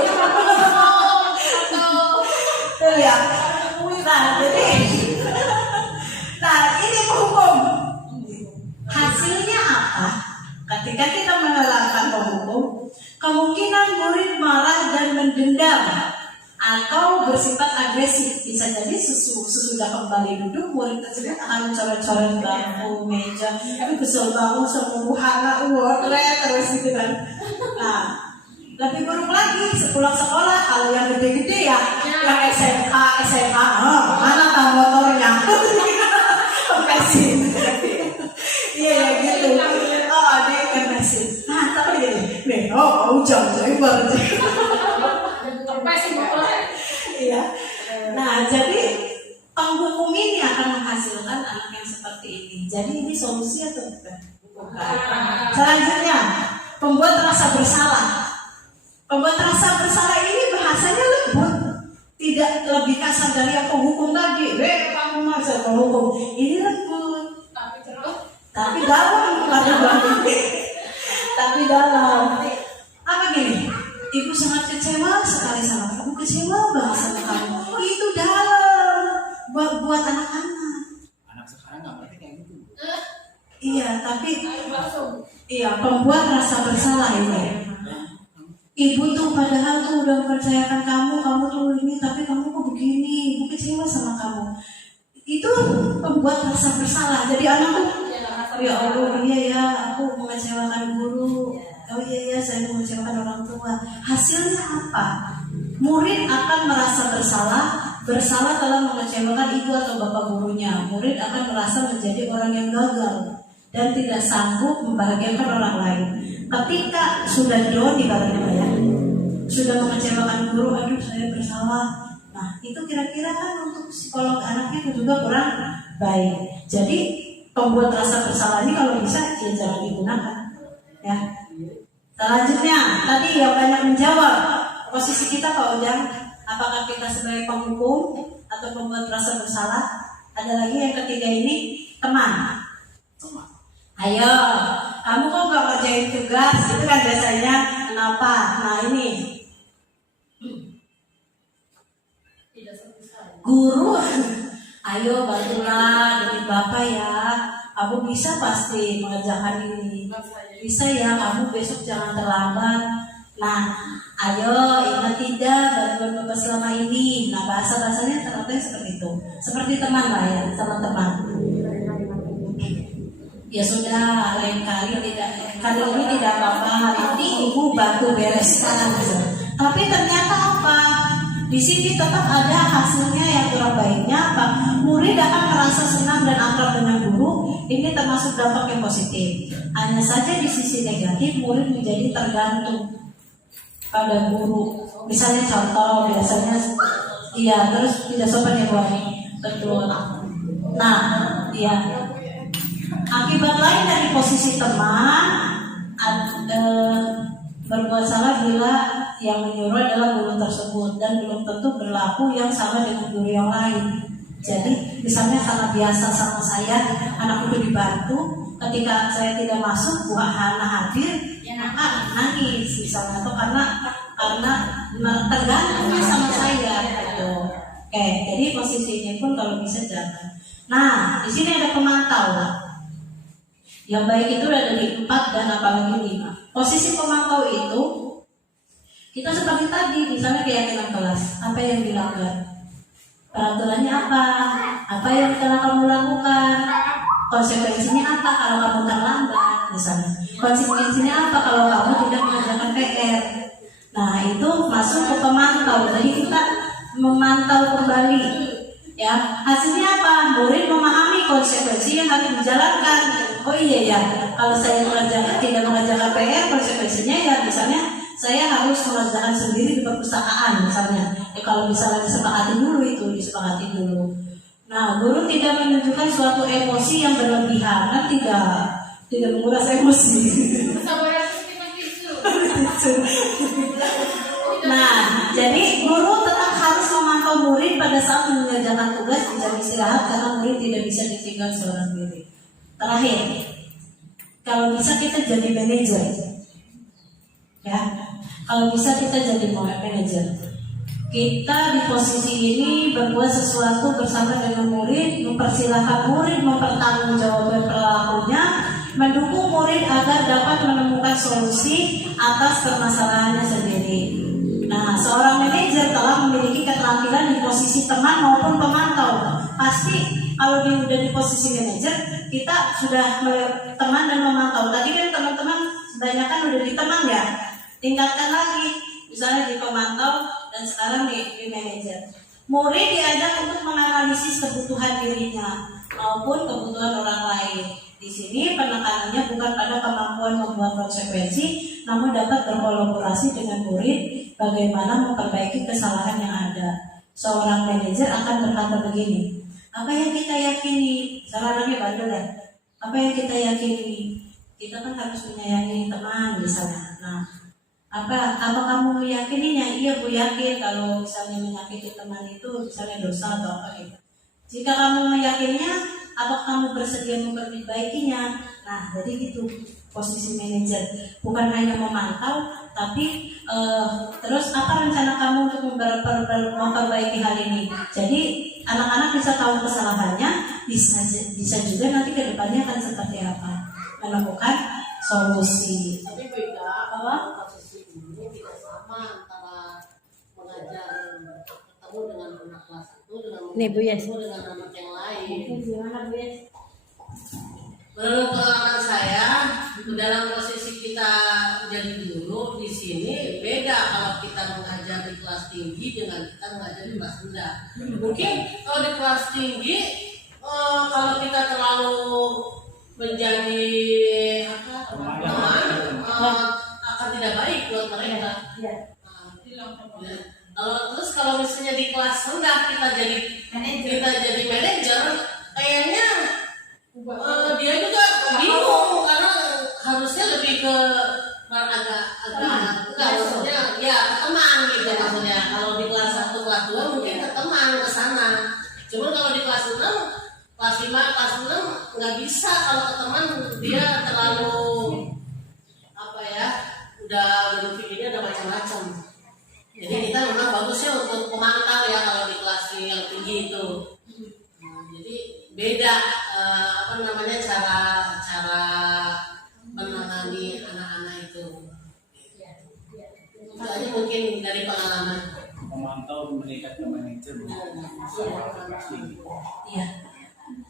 Tuh ya. Nah ini penghukum. Hasilnya apa? Ketika kita menerapkan penghukum, kemungkinan murid marah dan mendendam atau bersifat agresif. Bisa jadi sesudah kembali duduk, murid tersebut akan coret-coret bangku, meja. Tapi kesel banget sama buhana, terus gitu kan. Nah, lebih buruk lagi sepulang sekolah, kalau yang gede-gede ya, yang SMA, mana tahu motornya? Kemesin. Iya gitu. Oh, dia kemesin. Nah, tapi gini, ujang baru. Iya. Nah, jadi penghukum ini akan menghasilkan anak yang seperti ini. Jadi ini solusi atau bukan? Bukan. Selanjutnya, pembuat rasa bersalah. Pembuat rasa bersalah ini bahasanya lembut, tidak lebih kasar dari yang penghukum tadi. Kamu masa penghukum ini lembut, tapi dalam, tapi dalam. Apa gini? Ibu sangat kecewa sekali sama kamu, kecewa banget sama kamu. Itu dalam buat anak-anak. Anak sekarang nggak ngerti kayak gitu. Iya, tapi pembuat rasa bersalah ini. Ibu tuh padahal tuh udah mempercayakan kamu tuh ini, tapi kamu kok begini, ibu kecewa sama kamu. Itu pembuat rasa bersalah. Jadi anak tuh, ya Allah, iya ya, aku mengecewakan guru. Oh iya saya mengecewakan orang tua. Hasilnya apa? Murid akan merasa bersalah telah mengecewakan ibu atau bapak gurunya. Murid akan merasa menjadi orang yang gagal dan tidak sanggup membahagiakan orang lain. Ketika sudah down ibaratnya ya, sudah mengecewakan guru, aduh saya bersalah. Nah itu kira-kira kan untuk psikolog anaknya juga kurang baik. Jadi pembuat rasa bersalah ini kalau bisa ya jangan digunakan ya. Selanjutnya, tadi yang banyak menjawab, posisi kita Pak Ujang, apakah kita sebagai penghukum atau pembuat rasa bersalah? Ada lagi yang ketiga ini, teman. Ayo, kamu kok gak kerjain tugas? Itu kan biasanya kenapa? Nah ini, guru, ayo bantulah demi Bapak ya. Kamu bisa pasti mengerjakan ini. Bisa ya, kamu besok jangan terlambat. Nah, ayo ingat tidak bantuan Bapak selama ini. Nah, bahasa-bahasanya ternyata seperti itu. Seperti teman lah ya, sama teman. Ya sudah, lain kali ini tidak apa-apa. Nanti ibu bantu bereskan. Tapi ternyata apa? Di sini tetap ada hasilnya yang kurang baiknya apa? Murid akan merasa senang dan akrab dengan guru. Ini termasuk dampak yang positif. Hanya saja di sisi negatif, murid menjadi tergantung pada guru. Misalnya contoh, biasanya iya terus tidak sopan ya Bu Ani. Betul. Nah, iya. Akibat lain dari posisi teman berbuat salah bila yang menyuruh adalah guru tersebut dan belum tentu berlaku yang sama dengan guru yang lain. Jadi misalnya sangat biasa sama saya, anak itu dibantu, ketika saya tidak masuk, Bu Hana hadir, maka nangis misalnya, atau karena tergantungnya sama saya gitu. Oke, jadi posisinya pun kalau bisa jangan. Nah, di sini ada pemantau. Yang baik itu ada di 4 dan apalagi 5. Posisi pemantau itu kita seperti tadi, misalnya keyakinan kelas, apa yang dilanggar, peraturannya apa yang telah kamu lakukan, konsekuensinya apa kalau kamu terlambat, misalnya konsekuensinya apa kalau kamu tidak mengerjakan PR. Nah itu masuk ke pemantau. Jadi kita memantau kembali. Ya, hasilnya apa? Murid memahami konsekuensi yang harus dijalankan. Oh iya ya, kalau saya tidak mengerjakan PR, konsekuensinya ya misalnya saya harus mengerjakan sendiri di perpustakaan misalnya. Kalau misalnya disepakati dulu. Nah, guru tidak menunjukkan suatu emosi yang berlebihan, kan tidak menguras emosi. Kesabaran kita tisu. Nah, jadi guru tetap harus memantau murid pada saat mengerjakan tugas di jam istirahat karena murid tidak bisa ditinggal seorang diri. Terakhir, kalau bisa kita jadi manajer, ya. Kalau bisa kita jadi manajer. Kita di posisi ini berbuat sesuatu bersama dengan murid, mempersilahkan murid mempertanggungjawabkan perilakunya, mendukung murid agar dapat menemukan solusi atas permasalahannya sendiri. Nah, seorang manajer telah memiliki keterampilan di posisi teman maupun pemantau. Pasti kalau dia udah di posisi manajer, kita sudah teman dan memantau. Tadi kan teman-teman kebanyakan udah di teman ya, tingkatkan lagi, misalnya di pemantau dan sekarang di manajer. Murid diajak untuk menganalisis kebutuhan dirinya maupun kebutuhan orang lain. Di sini penekanannya bukan pada kemampuan membuat konsekuensi, namun dapat berkolaborasi dengan murid bagaimana memperbaiki kesalahan yang ada. Seorang manajer akan berkata begini, apa yang kita yakini, salahnya bandel ya, apa yang kita yakini, kita kan harus menyayangi teman misalnya. Nah, apa kamu meyakininya? Iya, Bu yakin kalau misalnya menyakiti teman itu misalnya dosa atau apa gitu. Jika kamu meyakininya, apa kamu bersedia memperbaikinya? Nah, jadi itu posisi manajer, bukan hanya memantau, tapi terus apa rencana kamu untuk memperbaiki hal ini? Jadi anak-anak bisa tahu kesalahannya, bisa juga nanti ke depannya akan seperti apa, menemukan solusi. Tapi beda Apa? posisi ini tidak sama antara mengajar ketemu dengan anak kelas 1 dengan Nih, Bu Yes. ketemu dengan anak yang lain. Gimana Bu Yes? Menurut pengalaman saya, dalam posisi kita jadi guru di sini beda kalau kita mengajar di kelas tinggi dengan kita mengajar di kelas rendah. Mungkin kalau di kelas tinggi, kalau kita terlalu menjadi teman, akan tidak baik buat mereka. Kalau misalnya di kelas rendah kita jadi manajer, kayaknya dia juga bingung karena harusnya lebih ke agak maksudnya ya teman gitu maksudnya. Kalau di kelas 1 kelas 2 mungkin ke teman ke sana. Cuma kalau di kelas 6 kelas 5 kelas 6 nggak bisa kalau ke teman, dia terlalu udah berpikirnya ada macam-macam. Jadi kita memang bagusnya untuk pemantau ya kalau di kelas yang tinggi itu. Jadi beda cara menangani anak-anak itu. Itu aja mungkin dari pengalaman. Memantau meningkat ke manajer. Ya.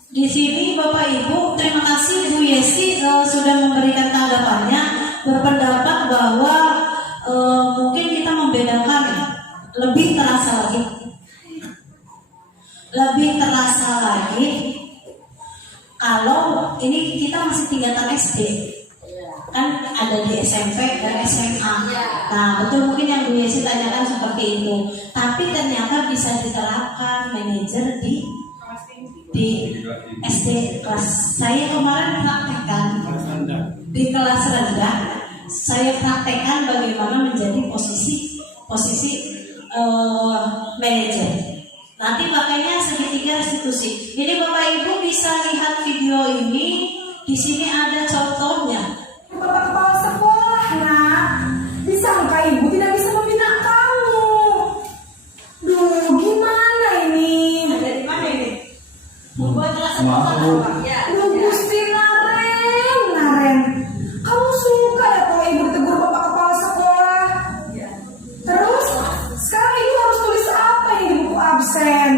Di sini Bapak Ibu, terima kasih Bu Yesi sudah memberikan tanggapannya, berpendapat bahwa mungkin kita membedakan lebih terasa lagi kalau ini kita masih tingkatan SD, kan ada di SMP dan SMA. Nah betul, mungkin yang Bu Yesi tanyakan seperti itu, tapi ternyata bisa diterapkan manajer di SD kelas. Saya kemarin praktekkan di kelas rendah, saya praktekkan bagaimana menjadi posisi manajer. Nanti pakainya segitiga restitusi. Ini Bapak Ibu bisa lihat video ini. Di sini ada contohnya. Bapak kepala sekolah, nak, disangka ibu tidak bisa membina kamu. Duh, gimana ini? Ada di mana ini? Membuat kelas Duh, Gusti Naren, kamu suka ya kalau ibu ditegur bapak kepala sekolah? Terus, sekarang ibu harus tulis apa ini di buku absen?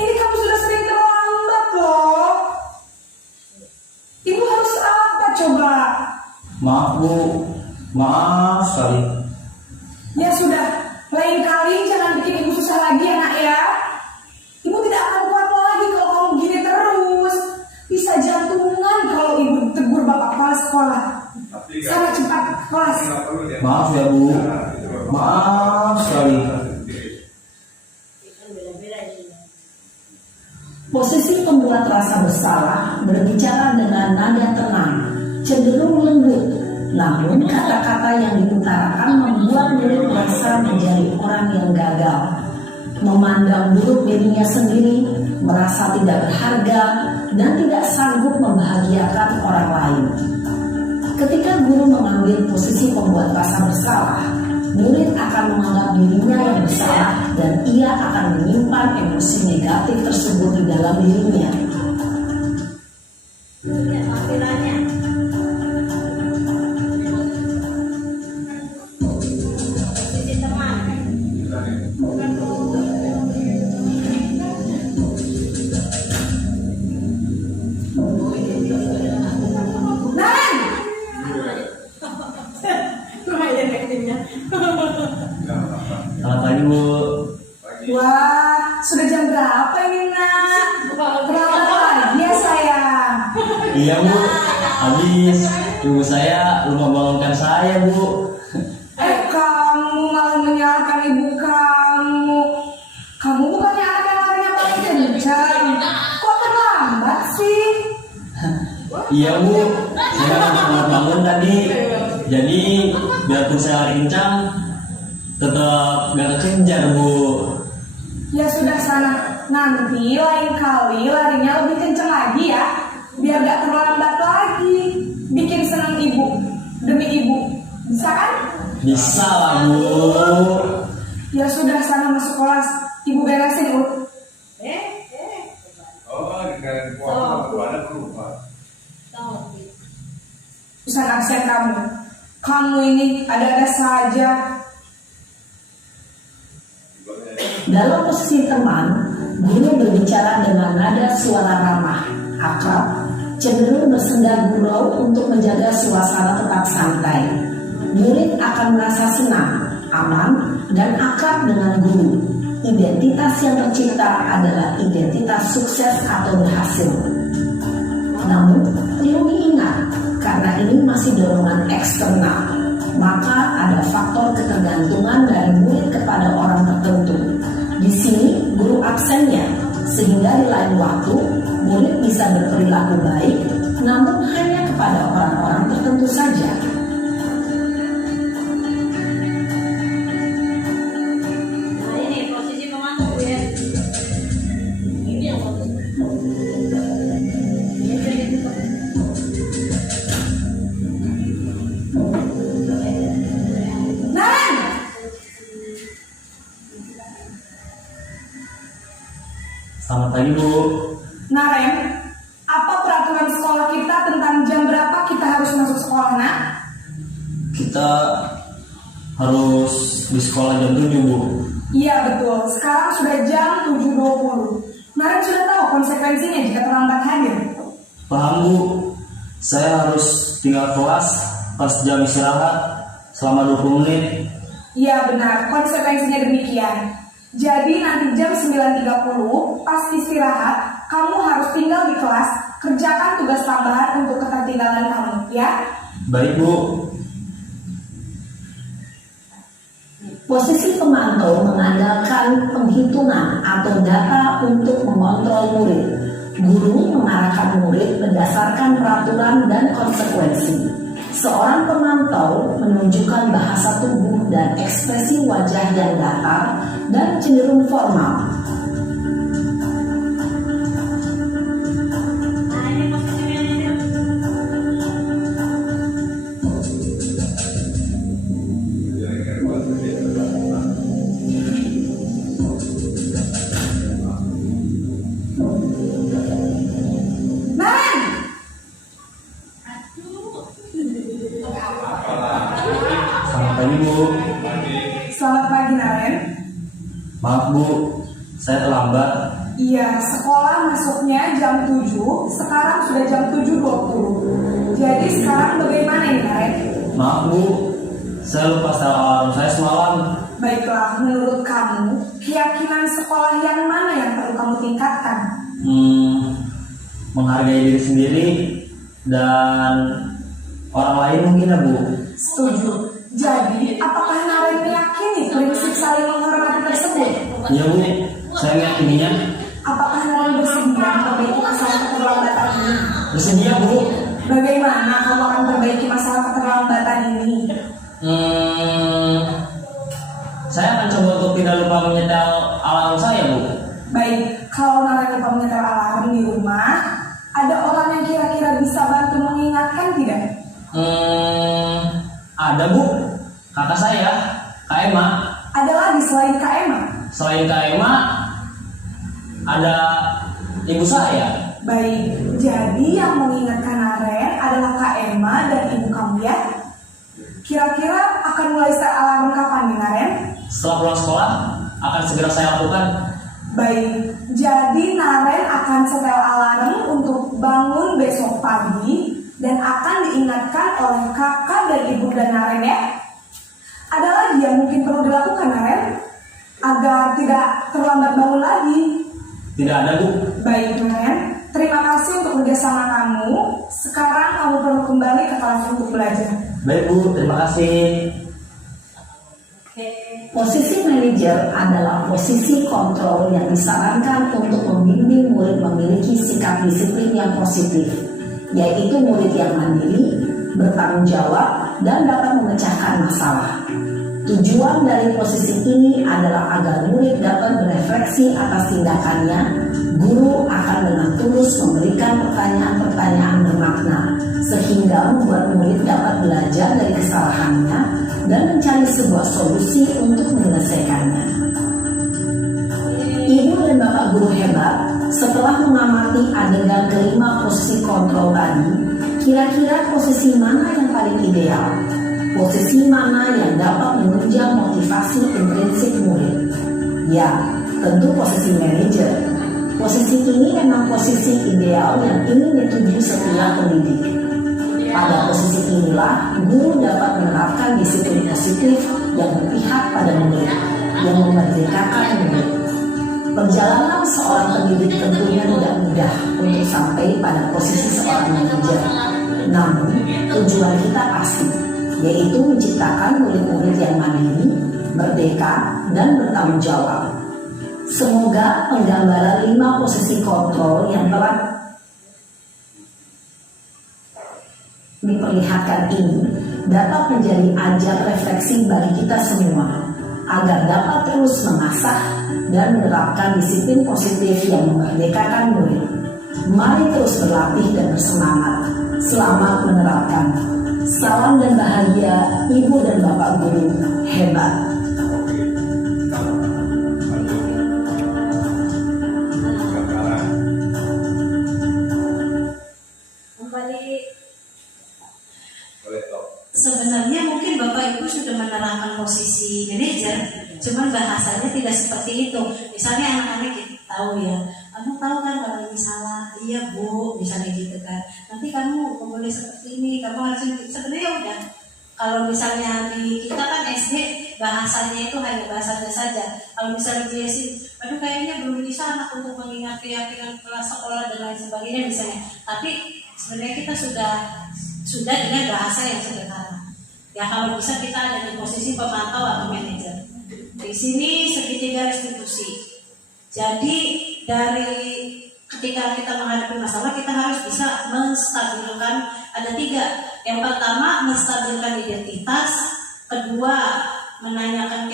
Ini kamu sudah sering terlambat loh. Ibu harus apa coba? Maaf Bu, maaf sekali. Ya sudah, lain kali jangan bikin ibu susah lagi ya nak ya. Ibu tidak akan kuat lagi kalau kamu gini terus. Bisa jantungan kalau ibu tegur bapak kepala sekolah. Sana cepat ke kelas. Maaf ya Bu, maaf sekali. Posisi pembuat rasa bersalah berbicara dengan nada tenang, cenderung lembut. Namun kata-kata yang diutarakan membuat murid merasa menjadi orang yang gagal, memandang buruk dirinya sendiri, merasa tidak berharga, dan tidak sanggup membahagiakan orang lain. Ketika guru mengambil posisi pembuat rasa bersalah, murid akan menganggap dirinya yang bersalah dan ia akan menyimpan emosi negatif tersebut di dalam dirinya. Selamat pagi Bu. Wah, sudah jam berapa ini nak? Terlambat lagi ya sayang. Iya Bu, habis ibu saya lupa bangunkan saya Bu. Kamu malah menyalahkan ibu kamu. Kamu bukannya anak yang larinya paling kencang. Kok terlambat sih? Iya Bu, saya kan bangun tadi. Jadi biarpun saya lari kencang, tetap gak kekejar Bu. Ya sudah sana, nanti lain kali larinya lebih kencang lagi ya, biar gak terlambat lagi. Bikin senang ibu, demi ibu, bisa kan? Bisa lah Bu. Ya sudah sana masuk kelas, ibu beresin Bu. Urusan absen kamu ini ada-ada saja. Dalam posisi teman, guru berbicara dengan nada suara ramah, akrab, cenderung bersenda gurau untuk menjaga suasana tetap santai. Murid akan merasa senang, aman, dan akrab dengan guru. Identitas yang tercipta adalah identitas sukses atau berhasil. Namun, perlu diingat, karena ini masih dorongan eksternal, maka ada faktor ketergantungan dari murid kepada orang tertentu. Di sini guru absennya, sehingga di lain waktu murid bisa berperilaku baik, namun hanya kepada orang-orang tertentu saja. Nah ini posisi pemantau ya. Ini yang bagus. Naren, Selamat pagi Bu. Naren, apa peraturan sekolah kita tentang jam berapa kita harus masuk sekolah nak? Kita harus di sekolah jam 7 Bu. Iya betul, sekarang sudah jam 7.20. Naren sudah tahu konsekuensinya jika terlambat hadir. Paham Bu, saya harus tinggal kelas pas jam istirahat selama 20 menit. Iya benar, konsekuensinya demikian. Jadi nanti jam 9.30 pas istirahat, kamu harus tinggal di kelas, kerjakan tugas tambahan untuk ketertinggalan kamu, ya? Baik Bu. Posisi pemantau mengandalkan penghitungan atau data untuk mengontrol murid. Guru mengarahkan murid berdasarkan peraturan dan konsekuensi. Seorang pemantau menunjukkan bahasa tubuh dan ekspresi wajah yang datar dan cenderung formal. Nah ini posisinya ini. Naren, Selamat pagi Bu. selamat pagi Naren. Maaf Bu, saya terlambat. Iya, sekolah masuknya jam 7, sekarang sudah jam 7.20. Jadi sekarang bagaimana ini Naren? Maaf Bu, saya lupa setel alarm saya semalam. menurut kamu keyakinan sekolah yang mana yang perlu kamu tingkatkan? Menghargai diri sendiri dan orang lain mungkin ya Bu. Setuju. Jadi, apakah Naren meyakini prinsip saling menghormati tersebut? Iya Bu, saya meyakininya. Apakah Naren bersedia memperbaiki masalah keterlambatan ini? Bersedia Bu. Bagaimana kamu akan memperbaiki masalah keterlambatan ini? Saya akan coba untuk tidak lupa menyetel alarm saya Bu. Baik, kalau Naren lupa menyetel alarm di rumah, ada orang yang kira-kira bisa bantu mengingatkan tidak? Ada Bu, kakak saya, Kak Emma. Ada lagi selain Kak Emma? Selain Kak Emma, ada ibu saya. Baik, jadi yang mengingatkan Naren adalah Kak Emma dan ibu kamu ya? Kira-kira akan mulai set alarm kapan nih Naren? Setelah pulang sekolah, akan segera saya lakukan. Baik, jadi Naren akan setel alarm untuk bangun besok pagi dan akan diingatkan oleh kakak dan ibu dan Naren ya. Ada lagi yang mungkin perlu dilakukan Naren agar tidak terlambat bangun lagi? Tidak ada Bu. Baik Naren, terima kasih untuk kerjasama kamu. Sekarang kamu perlu kembali ke kelas untuk belajar. Baik Bu, terima kasih. Posisi manajer adalah posisi kontrol yang disarankan untuk membimbing murid memiliki sikap disiplin yang positif, yaitu murid yang mandiri, bertanggung jawab, dan dapat memecahkan masalah. Tujuan dari posisi ini adalah agar murid dapat berefleksi atas tindakannya. Guru akan dengan tulus memberikan pertanyaan-pertanyaan bermakna, sehingga membuat murid dapat belajar dari kesalahannya dan mencari sebuah solusi untuk menyelesaikannya. Ibu dan Bapak guru hebat, setelah mengamati adegan kelima posisi kontrol tadi, kira-kira posisi mana yang paling ideal? Posisi mana yang dapat menunjang motivasi intrinsik murid? Ya, tentu posisi manajer. Posisi ini memang posisi ideal yang ingin dituju setiap pendidik. Pada posisi inilah, guru dapat menerapkan disiplin positif yang berpihak pada murid, yang memerdekakan murid. Perjalanan seorang pendidik tentunya tidak mudah untuk sampai pada posisi seorang manajer. Namun, tujuan kita pasti, yaitu menciptakan murid-murid yang mandiri, merdeka, dan bertanggung jawab. Semoga penggambaran 5 posisi kontrol yang telah diperlihatkan ini dapat menjadi ajang refleksi bagi kita semua agar dapat terus mengasah dan menerapkan disiplin positif yang memerdekakan murid. Mari terus berlatih dan bersemangat. Selamat menerapkan. Salam dan bahagia Ibu dan Bapak guru hebat. Sebenarnya mungkin Bapak Ibu sudah menerangkan posisi manajer, cuman bahasanya tidak seperti itu. Misalnya anak-anak kita tahu ya, kamu tahu kan kalau ini salah, iya Bu, misalnya gitu kan. Nanti kamu boleh seperti ini, kamu harus sebenarnya udah. Kalau misalnya di kita kan SD bahasanya itu hanya bahasanya saja. Kalau misalnya di SD, aduh kayaknya belum bisa anak untuk mengingat keyakinan kelas sekolah dan lain sebagainya misalnya. Tapi sebenarnya kita sudah dengan bahasa yang sederhana. Ya kalau bisa kita ada di posisi pemantau atau manajer. Di sini segitiga restitusi. Jadi dari ketika kita menghadapi masalah kita harus bisa menstabilkan ada 3. Yang pertama menstabilkan identitas, kedua menanyakan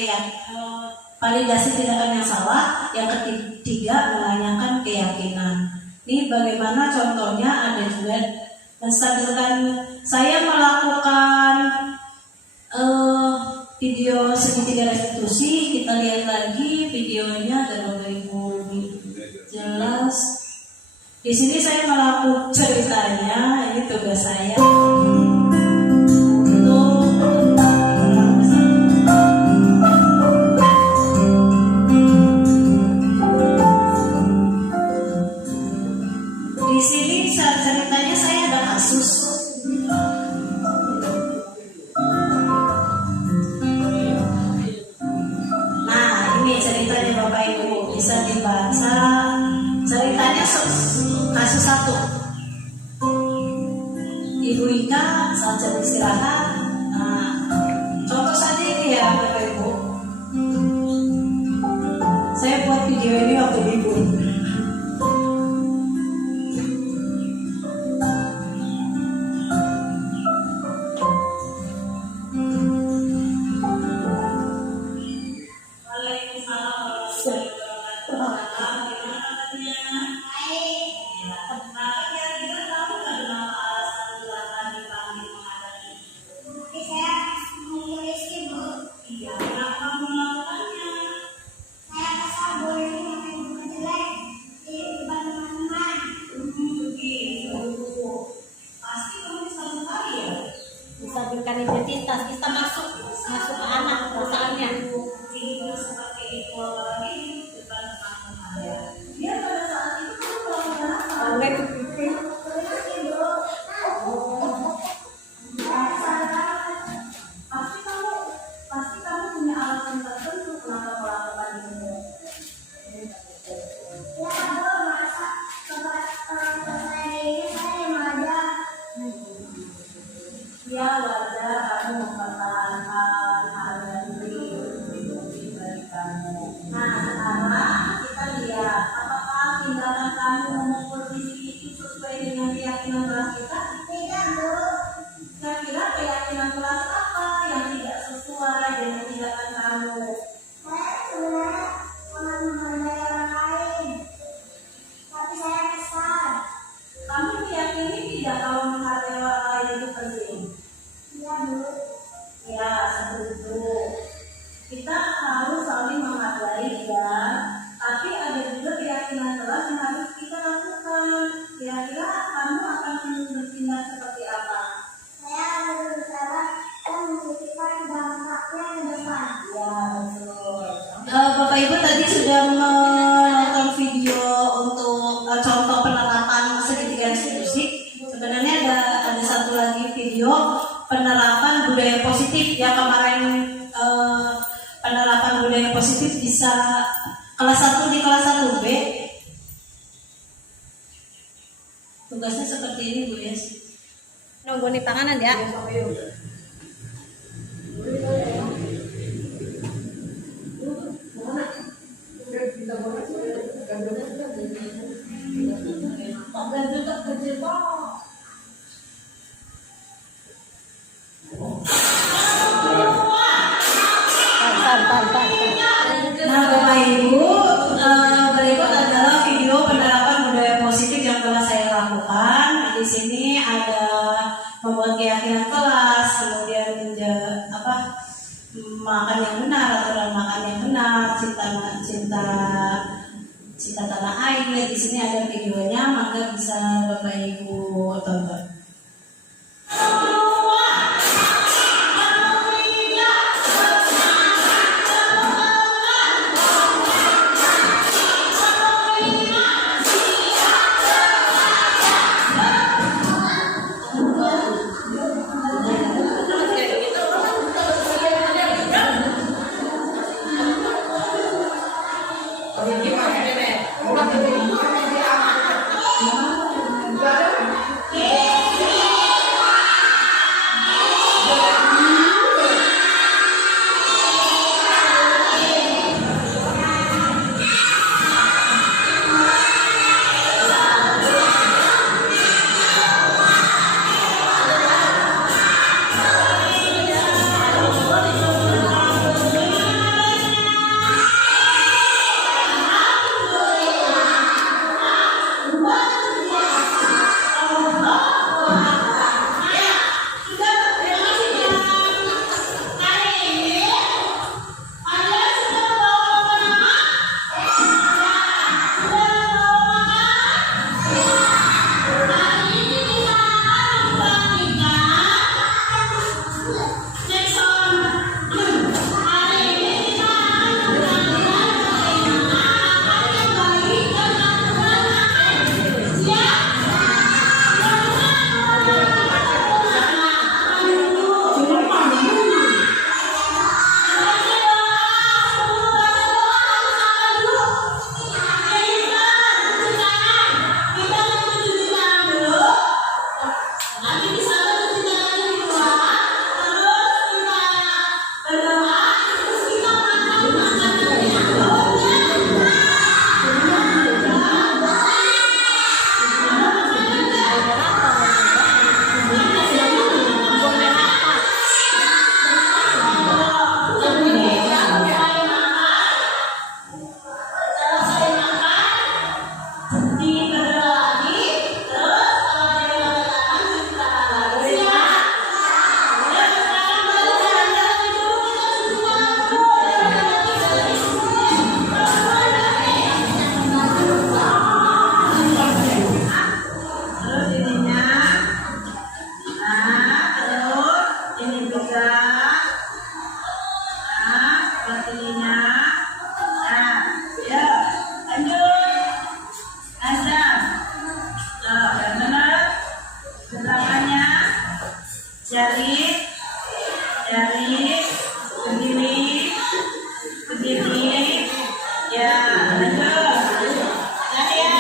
validasi tindakan yang salah, yang ketiga menanyakan keyakinan. Ini bagaimana contohnya ada juga menstabilkan. Saya melakukan video segitiga restitusi, kita lihat lagi videonya agar Bapak Ibu jelas. Di sini saya melakukan ceritanya, ini tugas saya. Di sini ceritanya saya ada kasus. Nah, bisa dibaca ceritanya kasus satu. Ibu Ika saat jam istirahat. Nah, contoh saja ini ya Bapak Ibu. Saya buat video ini waktu libur. Bukan identitas, kita masuk ke anak perasaannya. Dia pada saat itu kalau pasti kamu punya alasan tertentu kenapa melakukan itu. Ya wajar kamu mempertahankan harga diri dari kamu. Nah sekarang kita lihat apakah tindakan kamu memukul fisik itu sesuai dengan keyakinan kelas kita? Tidak Bu. Kira-kira keyakinan kelas apa yang tidak sesuai dengan tindakan kamu? Saya sebenarnya sangat menghargai orang lain, tapi saya kesal. Kamu meyakini tidak kalau menghargai orang lain itu penting? Iya Bu. Ya, setuju. Kita harus saling menghargai ya, tapi ada juga keyakinan kelas yang harus kita lakukan. Kira-kira kamu akan bertindak seperti apa? Saya akan berusaha dan memikirkan dampaknya ke depan. Ya, betul. Bapak Ibu tadi sudah menonton video untuk contoh penerapan segitiga institusi. Sebenarnya ada satu lagi video penerapan budaya positif yang kemarin penerapan budaya positif bisa kelas 1 di kelas 1B. Tugasnya seperti ini Bu ya. Nunggu nih panganan ya. Nah Bapak Ibu, berikut adalah video penerapan budaya positif yang telah saya lakukan. Di sini ada membuat keyakinan kelas, kemudian makan yang benar, aturan makan yang benar, cinta tanah air. Di sini ada videonya, maka bisa Bapak Ibu tonton. Gimana? telinga. Nah, ya, lanjut. Azam. Tuh, yang benar. Belakangnya. Jari, berdiri, ya, lanjut. Jari ya.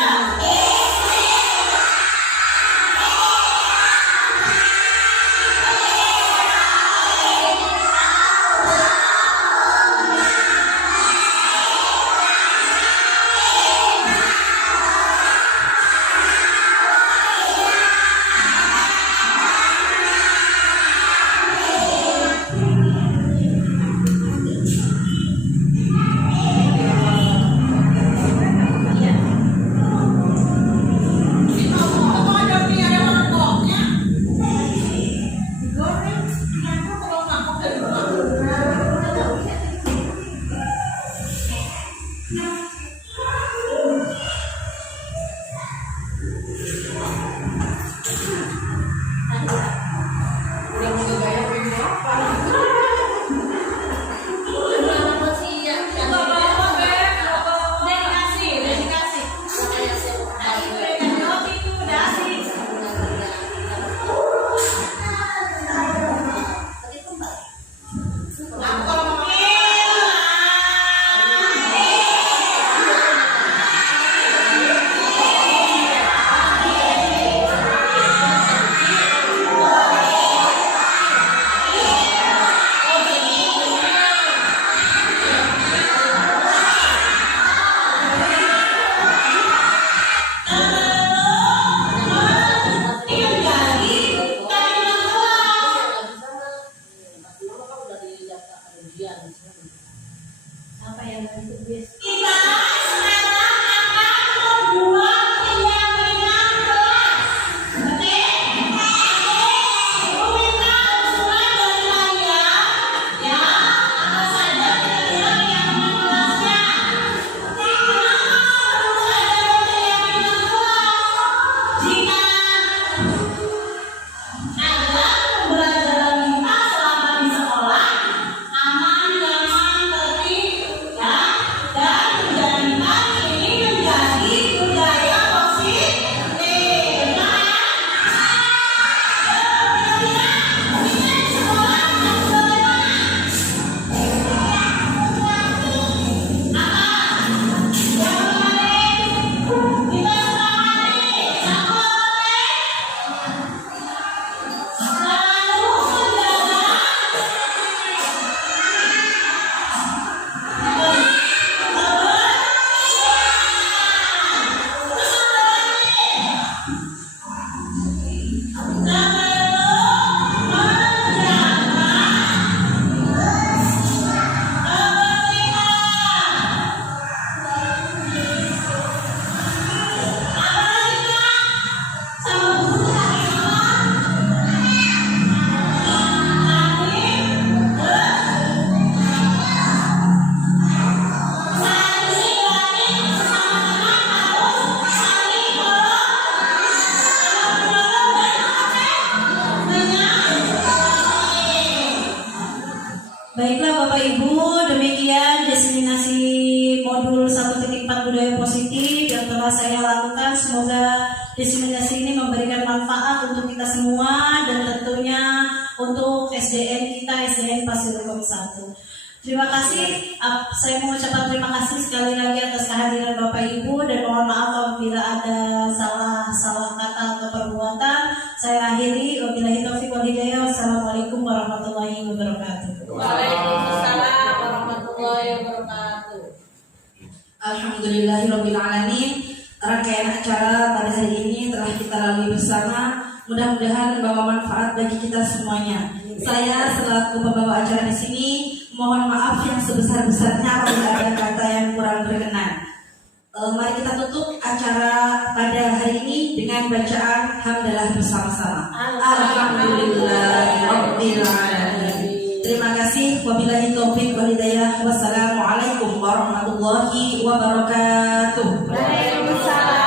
Baiklah Bapak Ibu, demikian diseminasi modul 1.4 budaya positif yang telah saya lakukan. Semoga diseminasi ini memberikan manfaat untuk kita semua dan tentunya untuk SDN kita, SDN Pasir Kom 1. Terima kasih, saya mengucapkan terima kasih sekali lagi atas kehadiran Bapak Ibu dan mohon maaf apabila ada salah kata atau perbuatan. Saya akhiri, wabillahi taufiq wal hidayah. Wassalamualaikum warahmatullahi wabarakatuh. Waalaikumsalam warahmatullahi wabarakatuh. Alhamdulillahirabbil alamin. Rangkaian acara pada hari ini telah kita lalui bersama. Mudah-mudahan membawa manfaat bagi kita semuanya. Saya selaku pembawa acara di sini mohon maaf yang sebesar-besarnya apabila ada kata yang kurang berkenan. Mari kita tutup acara pada hari ini dengan bacaan hamdalah bersama-sama. Alhamdulillahirabbil alamin. Terima kasih. Wabillahi taufiq wal hidayah. Wassalamualaikum warahmatullahi wabarakatuh. Waalaikumsalam.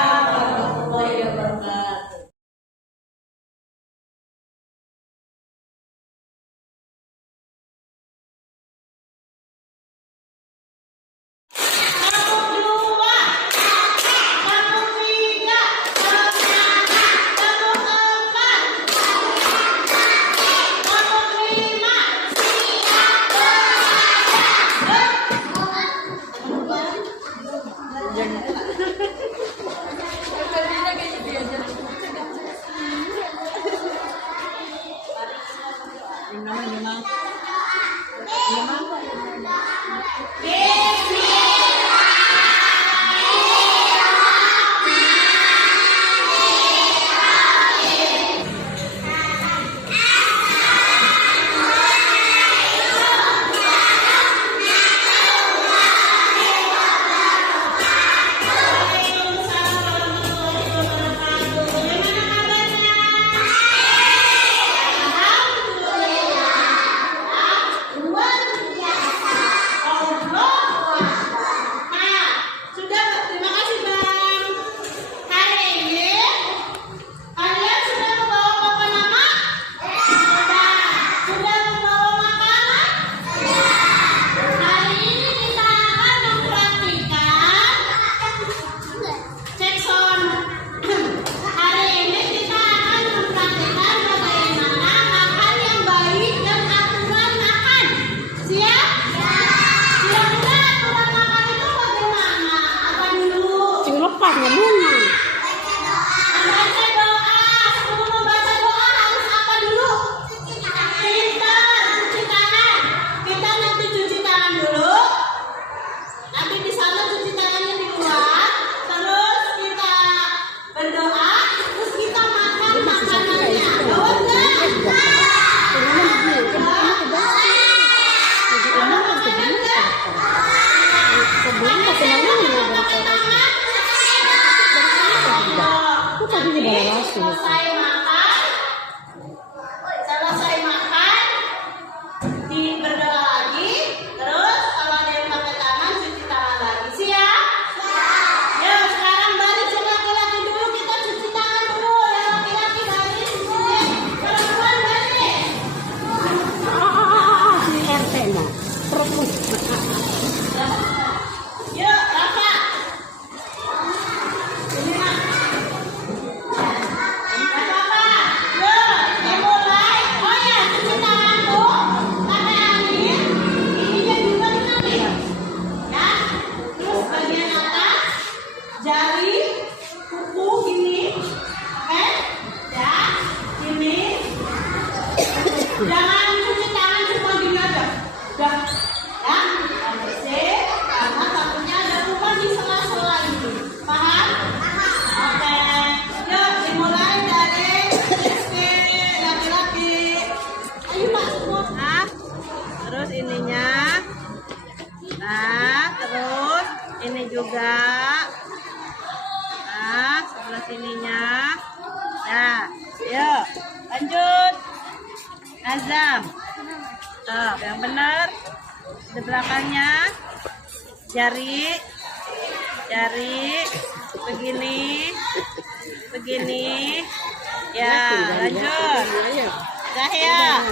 selesai makan, berdoa lagi, terus kalau ada yang pakai tangan, cuci tangan lagi. Siap? Ya, sekarang balik yang laki-laki dulu, kita cuci tangan dulu. Yang laki-laki balik, perempuan balik. Si RT mah. Yuk, Rafa. Ini mah. Rafa, yuk, dimulai. Oh ya, cuci tangan tuh, pakai air. Ininya juga nanti. Ya, terus bagian atas, jari, kuku gini, oke? Ya, gini. Jangan cuci tangan cuma gini aja. Udah, ya, bersih. Karena takutnya ada kuman di sela-sela ini. Paham? Oke. Yuk, dimulai dari SD laki-laki. Ayo Pak semua. Nah, terus ininya. Nah, terus ini juga. Nah, sebelah sininya. Nah, yuk, lanjut. Nazam. Tuh, yang benar. Di belakangnya. Jari. Begini. Ya, lanjut. Cahaya.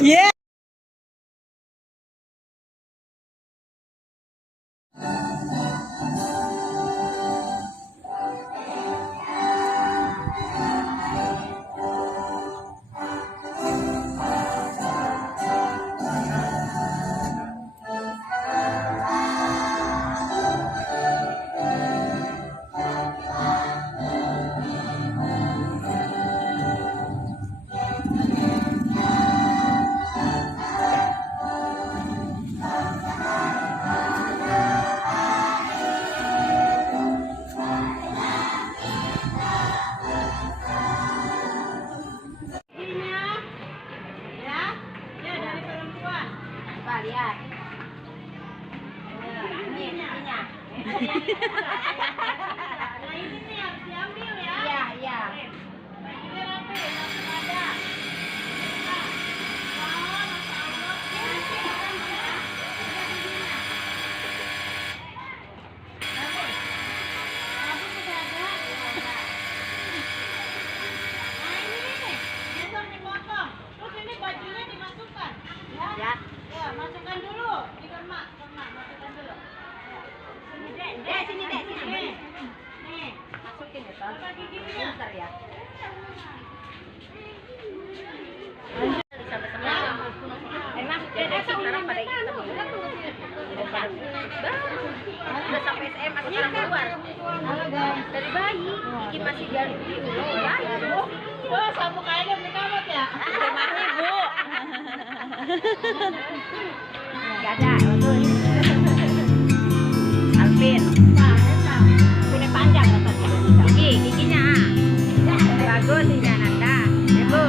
Yeah. Udah sampai SMA sekarang keluar. Dari bayi, Iki masih jalan dulu. Oh, sabuk aja beli kamu ya. Rumahnya Bu. Gak ada, betul. Alvin. Punya panjang katanya. Giginya. Bagus ini Nanda. Ibu.